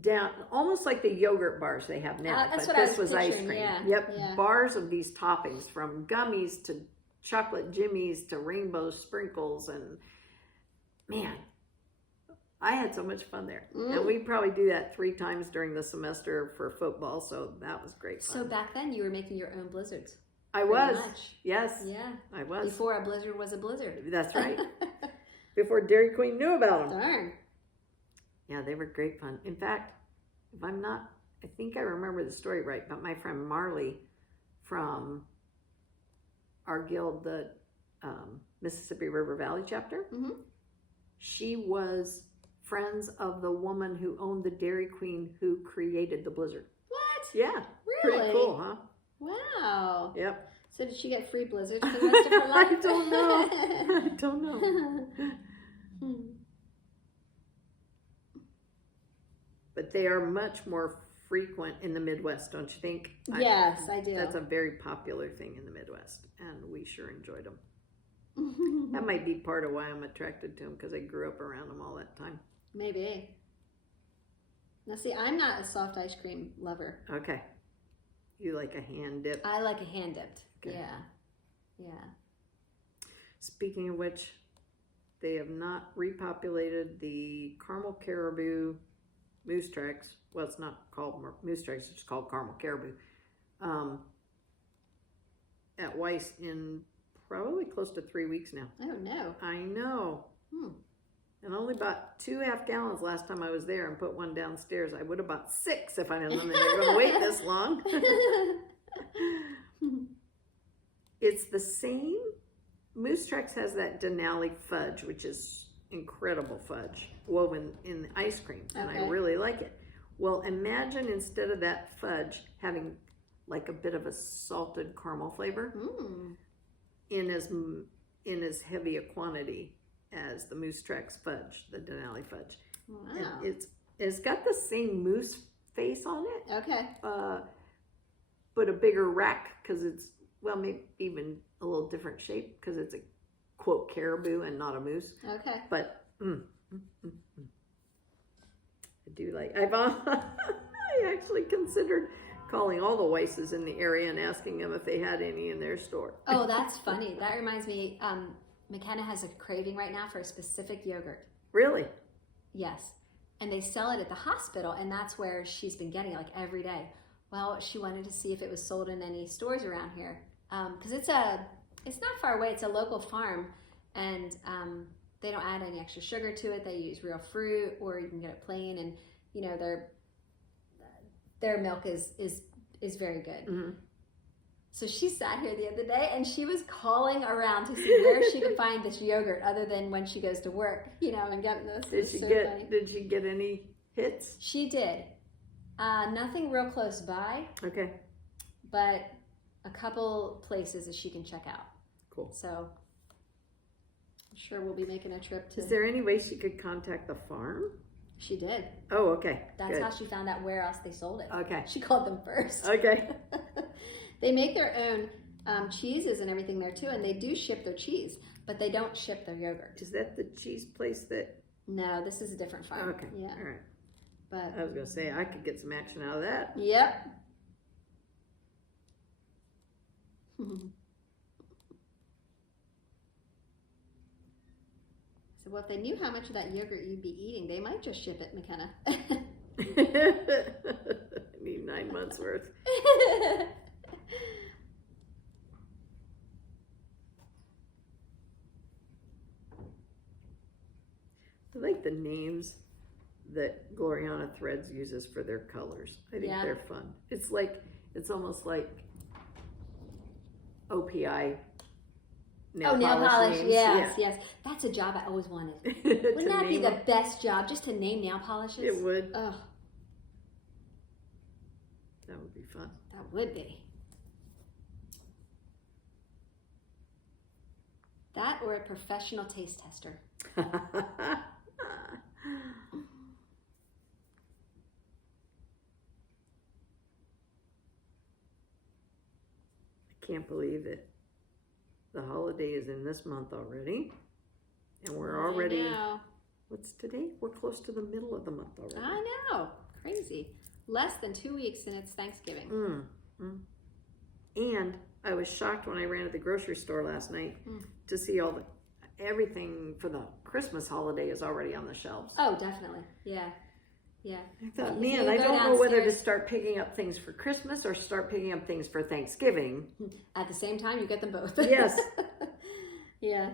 Down, almost like the yogurt bars they have now, that's but what this was ice cream. Yeah. Yep, Yeah. bars of these toppings, from gummies to chocolate jimmies to rainbow sprinkles, and man, I had so much fun there. And we probably do that 3 times during the semester for football, so that was great fun. So back then you were making your own blizzards. I was. Much. Yes. Yeah. I was. Before a blizzard was a blizzard. That's right. Before Dairy Queen knew about them. Darn. Yeah, they were great fun. In fact, if I'm not, I think I remember the story right, but my friend Marley from our guild, the Mississippi River Valley chapter, she was friends of the woman who owned the Dairy Queen who created the blizzard. What? Yeah. Really? Pretty cool, huh? Wow. Yep. So did she get free blizzards for the rest of her life? I don't know. I don't know. But they are much more frequent in the Midwest, don't you think? Yes, I do. That's a very popular thing in the Midwest, and we sure enjoyed them. That might be part of why I'm attracted to them, because I grew up around them all that time. Maybe. Now see, I'm not a soft ice cream lover. Okay. You like a hand dip? I like a hand dipped. Okay. Yeah. Yeah. Speaking of which, they have not repopulated the caramel caribou moose tracks. Well, it's not called moose tracks, it's called caramel caribou. At Weiss in probably close to 3 weeks now. Oh, no. I know. And only bought 2.5 gallons last time I was there and put one downstairs. I would have bought 6 if I didn't know they were going to wait this long. It's the same. Moose Tracks has that Denali fudge, which is incredible fudge woven in the ice cream, and I really like it. Well, imagine instead of that fudge having like a bit of a salted caramel flavor in as heavy a quantity as the Moose Tracks fudge, the Denali fudge. Wow. And it's got the same moose face on it. Okay. But a bigger rack, because it's, well, maybe even a little different shape, because it's a quote caribou and not a moose. Okay. But I do like. I actually considered calling all the Weisses in the area and asking them if they had any in their store. Oh, that's funny. That reminds me. McKenna has a craving right now for a specific yogurt. Really? Yes. And they sell it at the hospital, and that's where she's been getting it like every day. Well, she wanted to see if it was sold in any stores around here. Because it's not far away. It's a local farm, and they don't add any extra sugar to it. They use real fruit, or you can get it plain, and you know their milk is very good. Mm-hmm. So she sat here the other day, and she was calling around to see where she could find this yogurt, other than when she goes to work, and getting this. Did she get any hits? She did. Nothing real close by. Okay. But a couple places that she can check out. Cool. So I'm sure we'll be making a trip to. Is there any way she could contact the farm? She did. Oh, okay. That's good. how she found out where else they sold it. Okay. She called them first. Okay. They make their own cheeses and everything there too, and they do ship their cheese, but they don't ship their yogurt. Is that the cheese place that? No, this is a different farm. Okay. Yeah. All right. But I was gonna say I could get some action out of that. Yep. So, well, if they knew how much of that yogurt you'd be eating, they might just ship it, McKenna. I need 9 months worth. I like the names that Gloriana Threads uses for their colors. I think Yeah. they're fun. It's almost like OPI nail polish names. Yes. That's a job I always wanted. Wouldn't that be the best job, just to name nail polishes? It would. Oh, That would be fun. that would be. That or a professional taste tester. I can't believe it. The holiday is in this month already. And we're already, I know. what's today? We're close to the middle of the month already. I know. Crazy. Less than 2 weeks and it's Thanksgiving. And I was shocked when I ran to the grocery store last night to see everything for the Christmas holiday is already on the shelves. Oh, definitely. Yeah. Yeah. I thought, If man, you I go don't know whether to downstairs- start picking up things for Christmas or start picking up things for Thanksgiving. At the same time, you get them both. Yes. Yeah.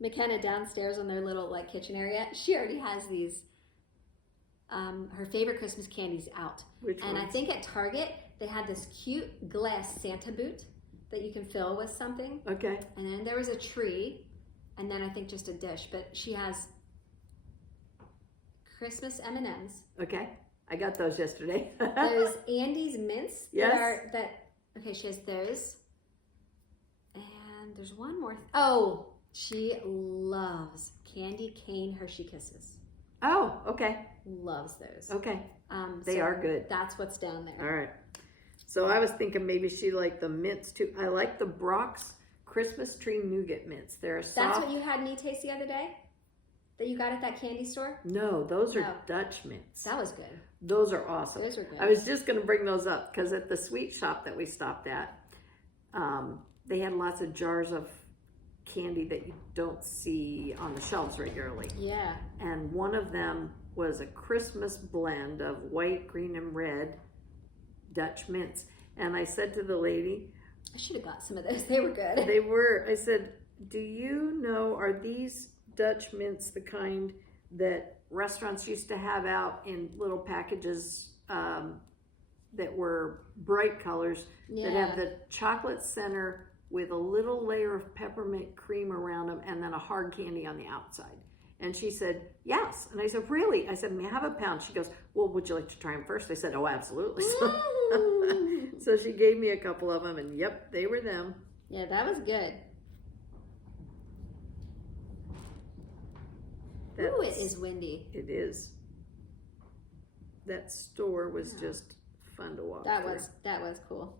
McKenna downstairs on their little like kitchen area, she already has these, her favorite Christmas candies out. Which And I ones? think at Target, they had this cute glass Santa boot that you can fill with something. Okay. And then there was a tree, and then I think just a dish. But she has Christmas M&Ms. Okay. I got those yesterday. Those Andes mints. Yes. Okay, she has those. And there's one more. Oh, she loves candy cane Hershey Kisses. Oh, okay. Loves those. Okay. They So are good. That's what's down there. All right. So I was thinking maybe she liked the mints too. I like the Brock's Christmas tree nougat mints. They're a soft. That's what you had me taste the other day? That you got at that candy store? No, those are No. Dutch mints. That was good. Those are awesome. Those were good. I was just going to bring those up because at the sweet shop that we stopped at, they had lots of jars of candy that you don't see on the shelves regularly. Yeah. And one of them was a Christmas blend of white, green, and red Dutch mints. And I said to the lady, I should have got some of those. They were good. they were, I said, do you know, are these Dutch mints the kind that restaurants used to have out in little packages that were bright colors that have the chocolate center with a little layer of peppermint cream around them and then a hard candy on the outside? And she said, yes. And I said, really? I said, may I have a pound? She goes, well, would you like to try them first? I said, oh, absolutely. So she gave me a couple of them, and yep, they were them. Yeah, that was good. Ooh, it is windy. It is. That store was just fun to walk through. That was cool.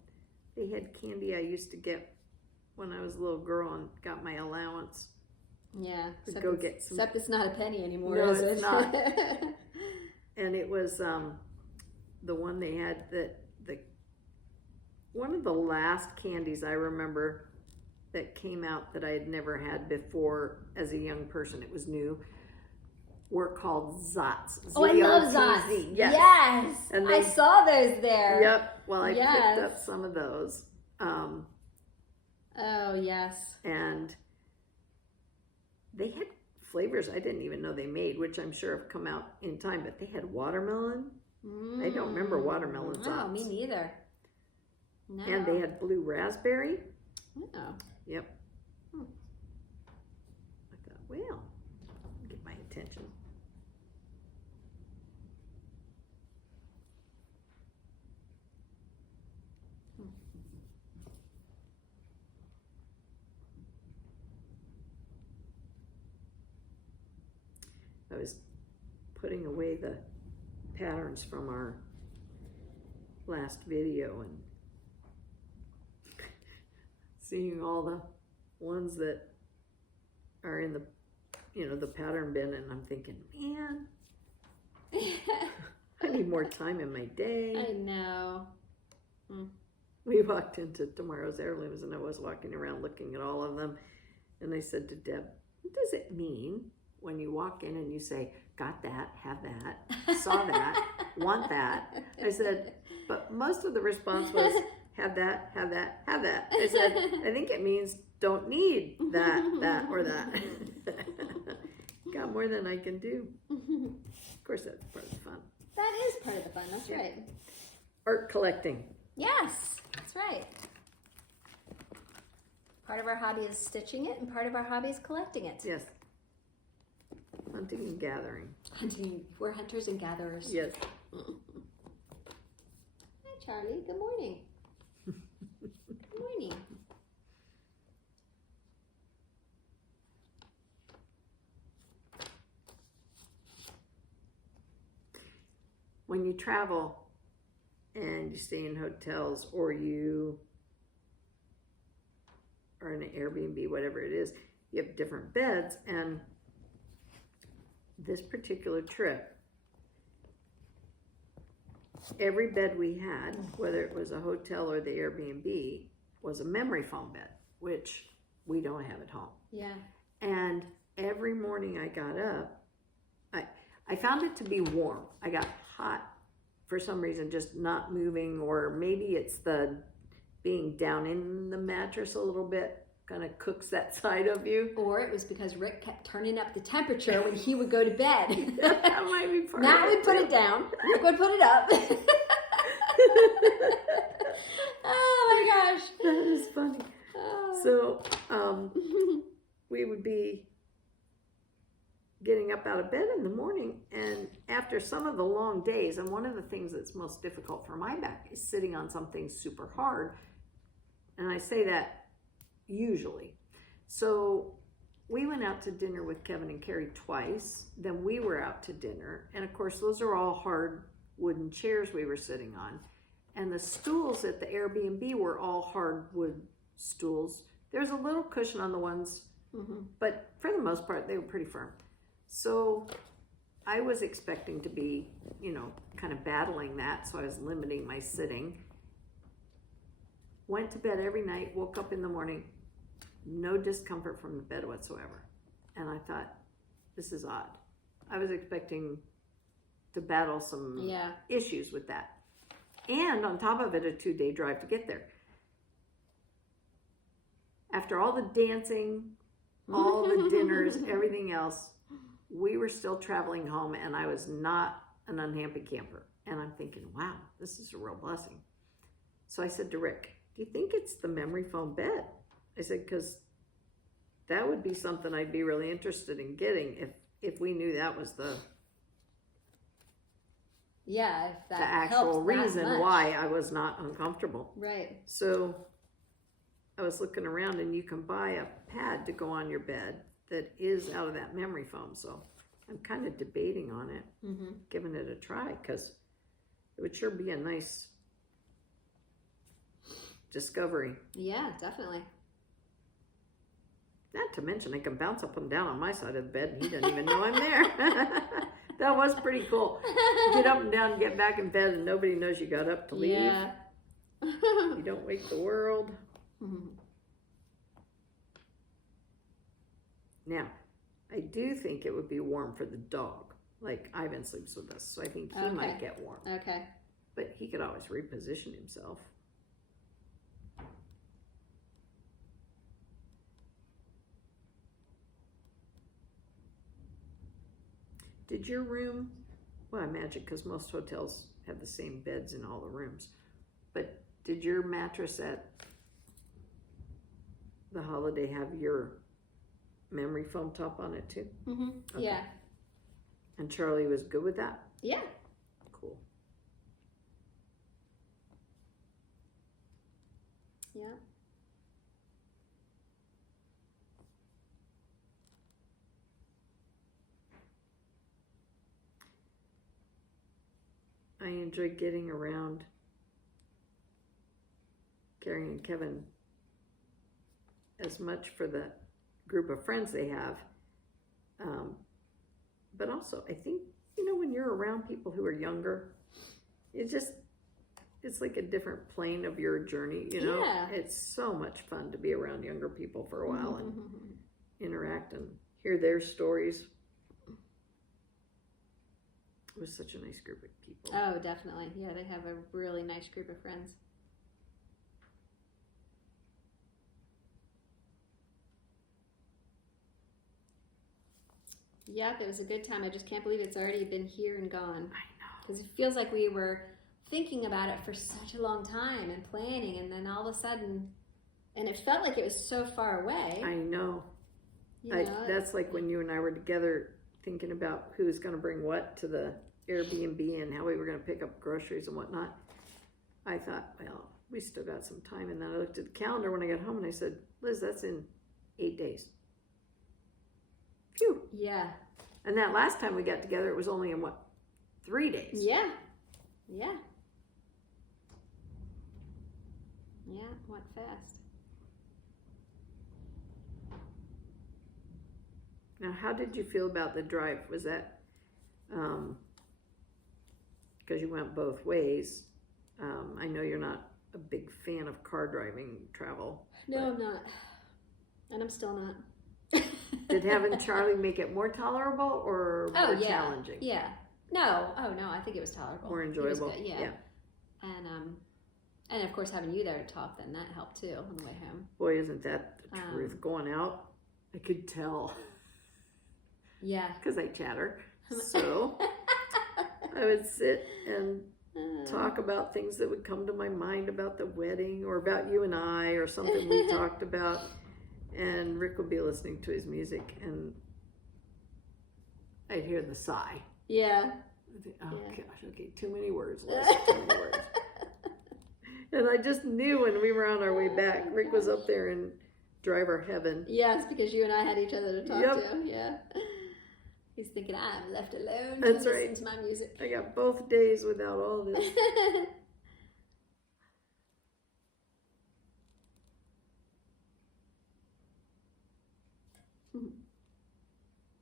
They had candy I used to get when I was a little girl and got my allowance. Yeah. To go get some. Except it's not a penny anymore, No, is it's it? not. And it was the one they had one of the last candies I remember that came out that I had never had before as a young person. It was new. Were called Zots. Oh, I love Zots. Zots. Yes. And I saw those there. Yep. Well, I picked up some of those. Oh, yes. And they had flavors I didn't even know they made, which I'm sure have come out in time, but they had watermelon. I don't remember watermelon Zots. No, me neither. No. And they had blue raspberry. Oh. Yep. I thought, well, get my attention. I was putting away the patterns from our last video and seeing all the ones that are in the the pattern bin, and I'm thinking, man, I need more time in my day. I know. We walked into Tomorrow's Heirlooms and I was walking around looking at all of them, and I said to Deb, what does it mean when you walk in and you say, got that, have that, saw that, want that? I said, but most of the response was, have that, have that, have that. I said, I think it means don't need that, or that. got more than I can do. Of course, that's part of the fun. That is part of the fun. That's right. Art collecting. Yes, that's right. Part of our hobby is stitching it, and part of our hobby is collecting it. Yes. Hunting and gathering. Hunting. We're hunters and gatherers. Yes. Hi, Charlie. Good morning. Good morning. When you travel and you stay in hotels or you are in an Airbnb, whatever it is, you have different beds. And this particular trip, every bed we had, whether it was a hotel or the Airbnb, was a memory foam bed, which we don't have at home. Yeah. And every morning I got up, I found it to be warm. I got hot for some reason, just not moving, or maybe it's the being down in the mattress a little bit kind of cooks that side of you. Or it was because Rick kept turning up the temperature when he would go to bed. That might be part Matt of it would put too. it down. Rick would put it up. Oh my gosh. That is funny. Oh. So we would be getting up out of bed in the morning, and after some of the long days, and one of the things that's most difficult for my back is sitting on something super hard, and I say that usually. So we went out to dinner with Kevin and Carrie twice, then we were out to dinner, and of course those are all hard wooden chairs we were sitting on, and the stools at the Airbnb were all hardwood stools. There's a little cushion on the ones, but for the most part they were pretty firm. So I was expecting to be, kind of battling that, so I was limiting my sitting. Went to bed every night, woke up in the morning, no discomfort from the bed whatsoever. And I thought, this is odd. I was expecting to battle some issues with that. And on top of it, a 2-day drive to get there. After all the dancing, all the dinners, everything else, we were still traveling home, and I was not an unhappy camper. And I'm thinking, wow, this is a real blessing. So I said to Rick, do you think it's the memory foam bed? I said, because that would be something I'd be really interested in getting if we knew that was the if that actual helps that reason much. why I was not uncomfortable. Right. So I was looking around, and you can buy a pad to go on your bed that is out of that memory foam. So I'm kind of debating on it, giving it a try, because it would sure be a nice discovery. Yeah, definitely. Not to mention I can bounce up and down on my side of the bed, and he doesn't even know I'm there. That was pretty cool. Get up and down and get back in bed, and nobody knows you got up to leave. Yeah. You don't wake the world. Now, I do think it would be warm for the dog. Like, Ivan sleeps with us, so I think he might get warm. Okay. But he could always reposition himself. Did your room, well, I imagine because most hotels have the same beds in all the rooms, but did your mattress at the Holiday have your memory foam top on it too? Okay. Yeah. And Charlie was good with that? Yeah. Cool. Yeah. I enjoyed getting around Carrie and Kevin as much for the group of friends they have. But also, I think, when you're around people who are younger, it's like a different plane of your journey, Yeah. It's so much fun to be around younger people for a while and interact and hear their stories. It was such a nice group of people. Oh, definitely. Yeah, they have a really nice group of friends. Yep, it was a good time. I just can't believe it's already been here and gone. I know. Because it feels like we were thinking about it for such a long time and planning, and then all of a sudden, and it felt like it was so far away. I know. That's like when you and I were together thinking about who was going to bring what to the Airbnb and how we were going to pick up groceries and whatnot. I thought, well, we still got some time. And then I looked at the calendar when I got home and I said, Liz, that's in 8 days. Phew. Yeah. And that last time we got together, it was only in 3 days? Yeah. Yeah. Yeah, went fast. Now, how did you feel about the drive? Was that because you went both ways? I know you're not a big fan of car driving travel. No, I'm not. And I'm still not. Did having Charlie make it more tolerable or more challenging? Yeah. No. Oh, no. I think it was tolerable. More enjoyable. It was good, yeah. And of course, having you there to talk, then that helped too on the way home. Boy, isn't that the truth? Going out, I could tell. Yeah. Because I chatter. So I would sit and talk about things that would come to my mind about the wedding or about you and I or something we talked about. And Rick would be listening to his music and I'd hear the sigh. Yeah. Gosh, okay, too many words, Liz, too many words. And I just knew when we were on our way back, Rick was up there in driver heaven. Yes, because you and I had each other to talk to. Yeah. He's thinking, I'm left alone to listen to my music. I got both days without all this.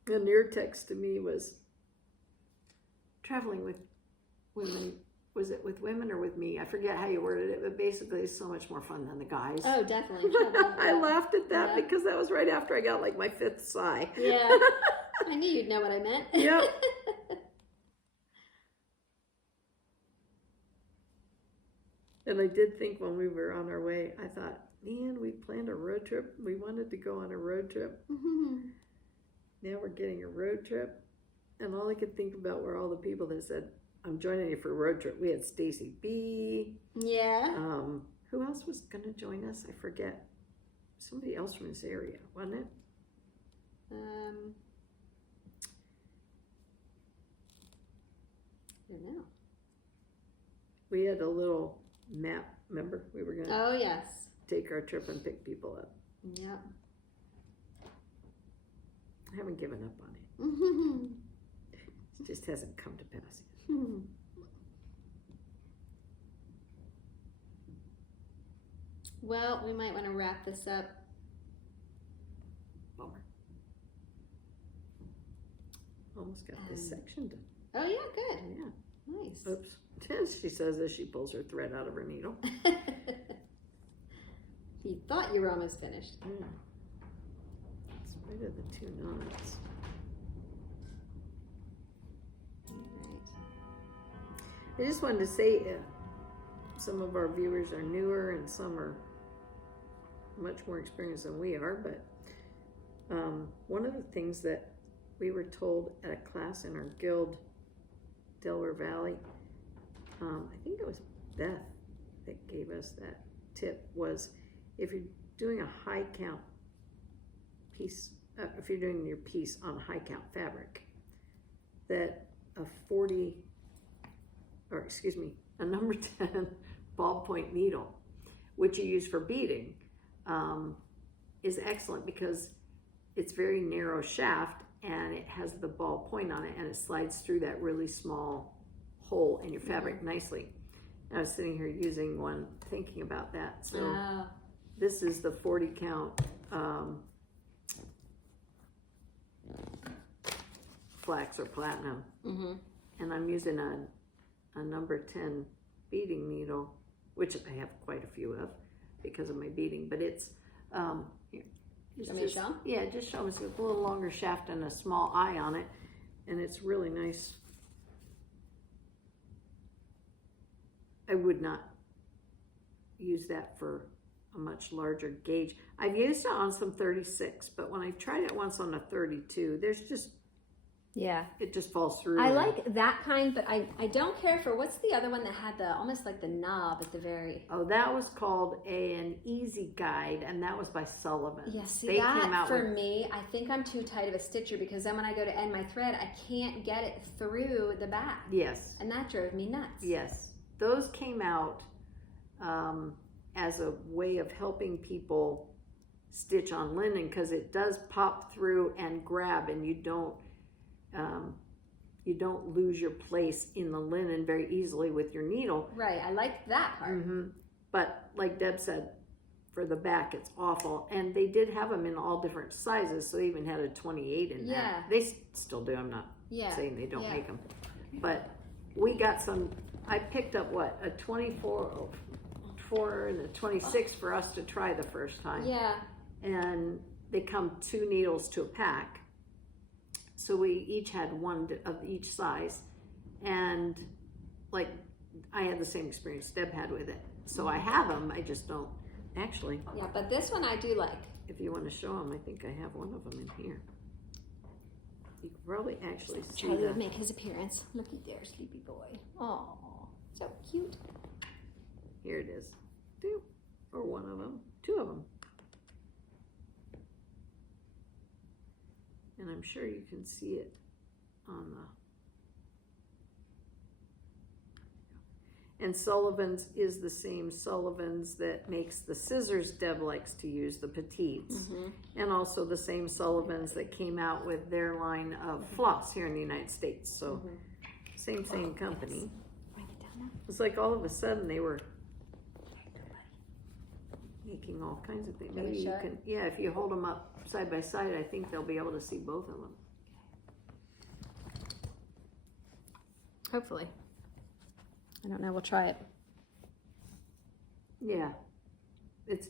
And your text to me was traveling with women. Was it with women or with me? I forget how you worded it, but basically it's so much more fun than the guys. Oh, definitely. I laughed at that because that was right after I got like my 5th sigh. Yeah. I knew you'd know what I meant. Yep. And I did think when we were on our way, I thought, man, we planned a road trip. We wanted to go on a road trip. Mm-hmm. Now we're getting a road trip. And all I could think about were all the people that said, I'm joining you for a road trip. We had Stacy B. Yeah. Who else was going to join us? I forget. Somebody else from this area, wasn't it? I don't know. We had a little map. Remember, we were going to take our trip and pick people up. Yeah. I haven't given up on it. Mm-hmm. It just hasn't come to pass yet. Well, we might want to wrap this up. Bummer. Almost got this section done. Oh, yeah, good. Yeah. Nice. Oops. She says as she pulls her thread out of her needle. You thought you were almost finished. Yeah. It's rid of the 2 knots. I just wanted to say some of our viewers are newer and some are much more experienced than we are, but one of the things that we were told at a class in our guild, Delaware Valley, I think it was Beth that gave us that tip, was if you're doing a high count piece, if you're doing your piece on high count fabric, that a number 10 ballpoint needle, which you use for beading, is excellent because it's very narrow shaft and it has the ball point on it and it slides through that really small hole in your fabric nicely. And I was sitting here using one thinking about that. So this is the 40 count flax or platinum. Mm-hmm. And I'm using a number 10 beading needle, which I have quite a few of because of my beading, but it's here. Just show me. It's a little longer shaft and a small eye on it, and it's really nice. I would not use that for a much larger gauge. I've used it on some 36, but when I tried it once on a 32, there's just Yeah. It just falls through. I like that kind, but I don't care for, what's the other one that had the, almost like the knob at the very... Oh, that was called an Easy Guide, and that was by Sullivan. Yeah, see, they that came out for with... me, I think I'm too tight of a stitcher, because then when I go to end my thread, I can't get it through the back. Yes. And that drove me nuts. Yes. Those came out as a way of helping people stitch on linen, because it does pop through and grab, and you don't lose your place in the linen very easily with your needle. Right, I like that part. Mm-hmm. But like Deb said, for the back, it's awful. And they did have them in all different sizes, so they even had a 28 in that. They still do. I'm not saying they don't make them. But we got some, I picked up what, a 24 and a 26 for us to try the first time. Yeah. And they come 2 needles to a pack. So we each had one of each size, and like I had the same experience Deb had with it. So I have them, I just don't actually. Yeah, but this one I do like. If you want to show them, I think I have one of them in here. You can probably actually see Charlie that. would make his appearance. Looky there, sleepy boy. Oh, so cute. Here it is. 2 or one of them, 2 of them. And I'm sure you can see it on the... And Sullivan's is the same Sullivan's that makes the scissors Deb likes to use, the petites. Mm-hmm. And also the same Sullivan's that came out with their line of floss here in the United States. So same company. Bring it down now. It's like all of a sudden they were making all kinds of things. Maybe you can, if you hold them up side by side, I think they'll be able to see both of them. Hopefully. I don't know, we'll try it. Yeah. It's,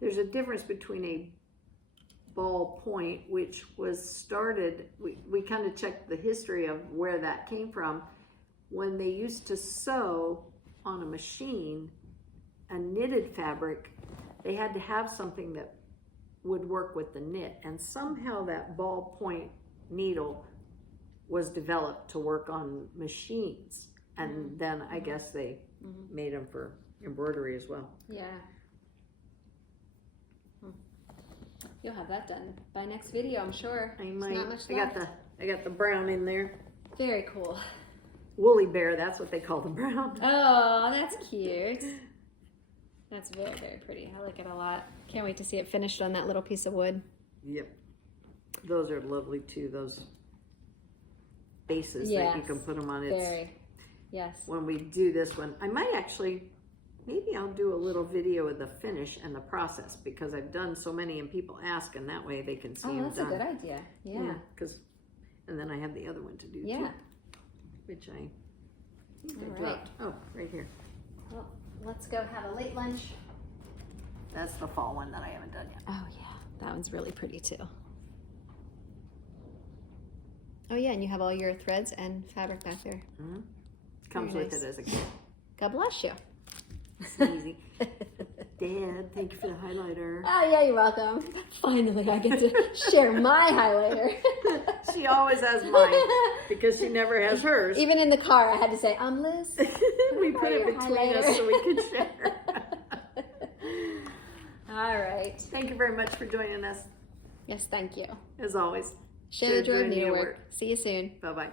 there's a difference between a ball point, which was started, we kind of checked the history of where that came from. When they used to sew on a machine, a knitted fabric, they had to have something that would work with the knit, and somehow that ball point needle was developed to work on machines, and then I guess they made them for embroidery as well. Yeah. You'll have that done by next video, I'm sure. I might. Not much left. I got the brown in there. Very cool. Woolly bear, that's what they call the brown. Oh, that's cute. That's very, very pretty. I like it a lot. Can't wait to see it finished on that little piece of wood. Yep. Those are lovely too, those bases that you can put them on. It's, very. Yes. When we do this one, I might actually, maybe I'll do a little video of the finish and the process, because I've done so many and people ask, and that way they can see them that's done. a good idea. Yeah. Because, and then I have the other one to do too. Which I think I dropped. Oh, right here. Well, let's go have a late lunch. That's the fall one that I haven't done yet. Oh yeah, that one's really pretty too. Oh yeah, and you have all your threads and fabric back there. Mm-hmm. Comes with it as a gift. God bless you. It's easy. Dad, thank you for the highlighter. Oh yeah, you're welcome. Finally, I get to share my highlighter. She always has mine because she never has hers. Even in the car, I had to say, Liz. We put it between us so we could share. All right. Thank you very much for joining us. Yes, thank you. As always. Share the joy of needlework. See you soon. Bye-bye.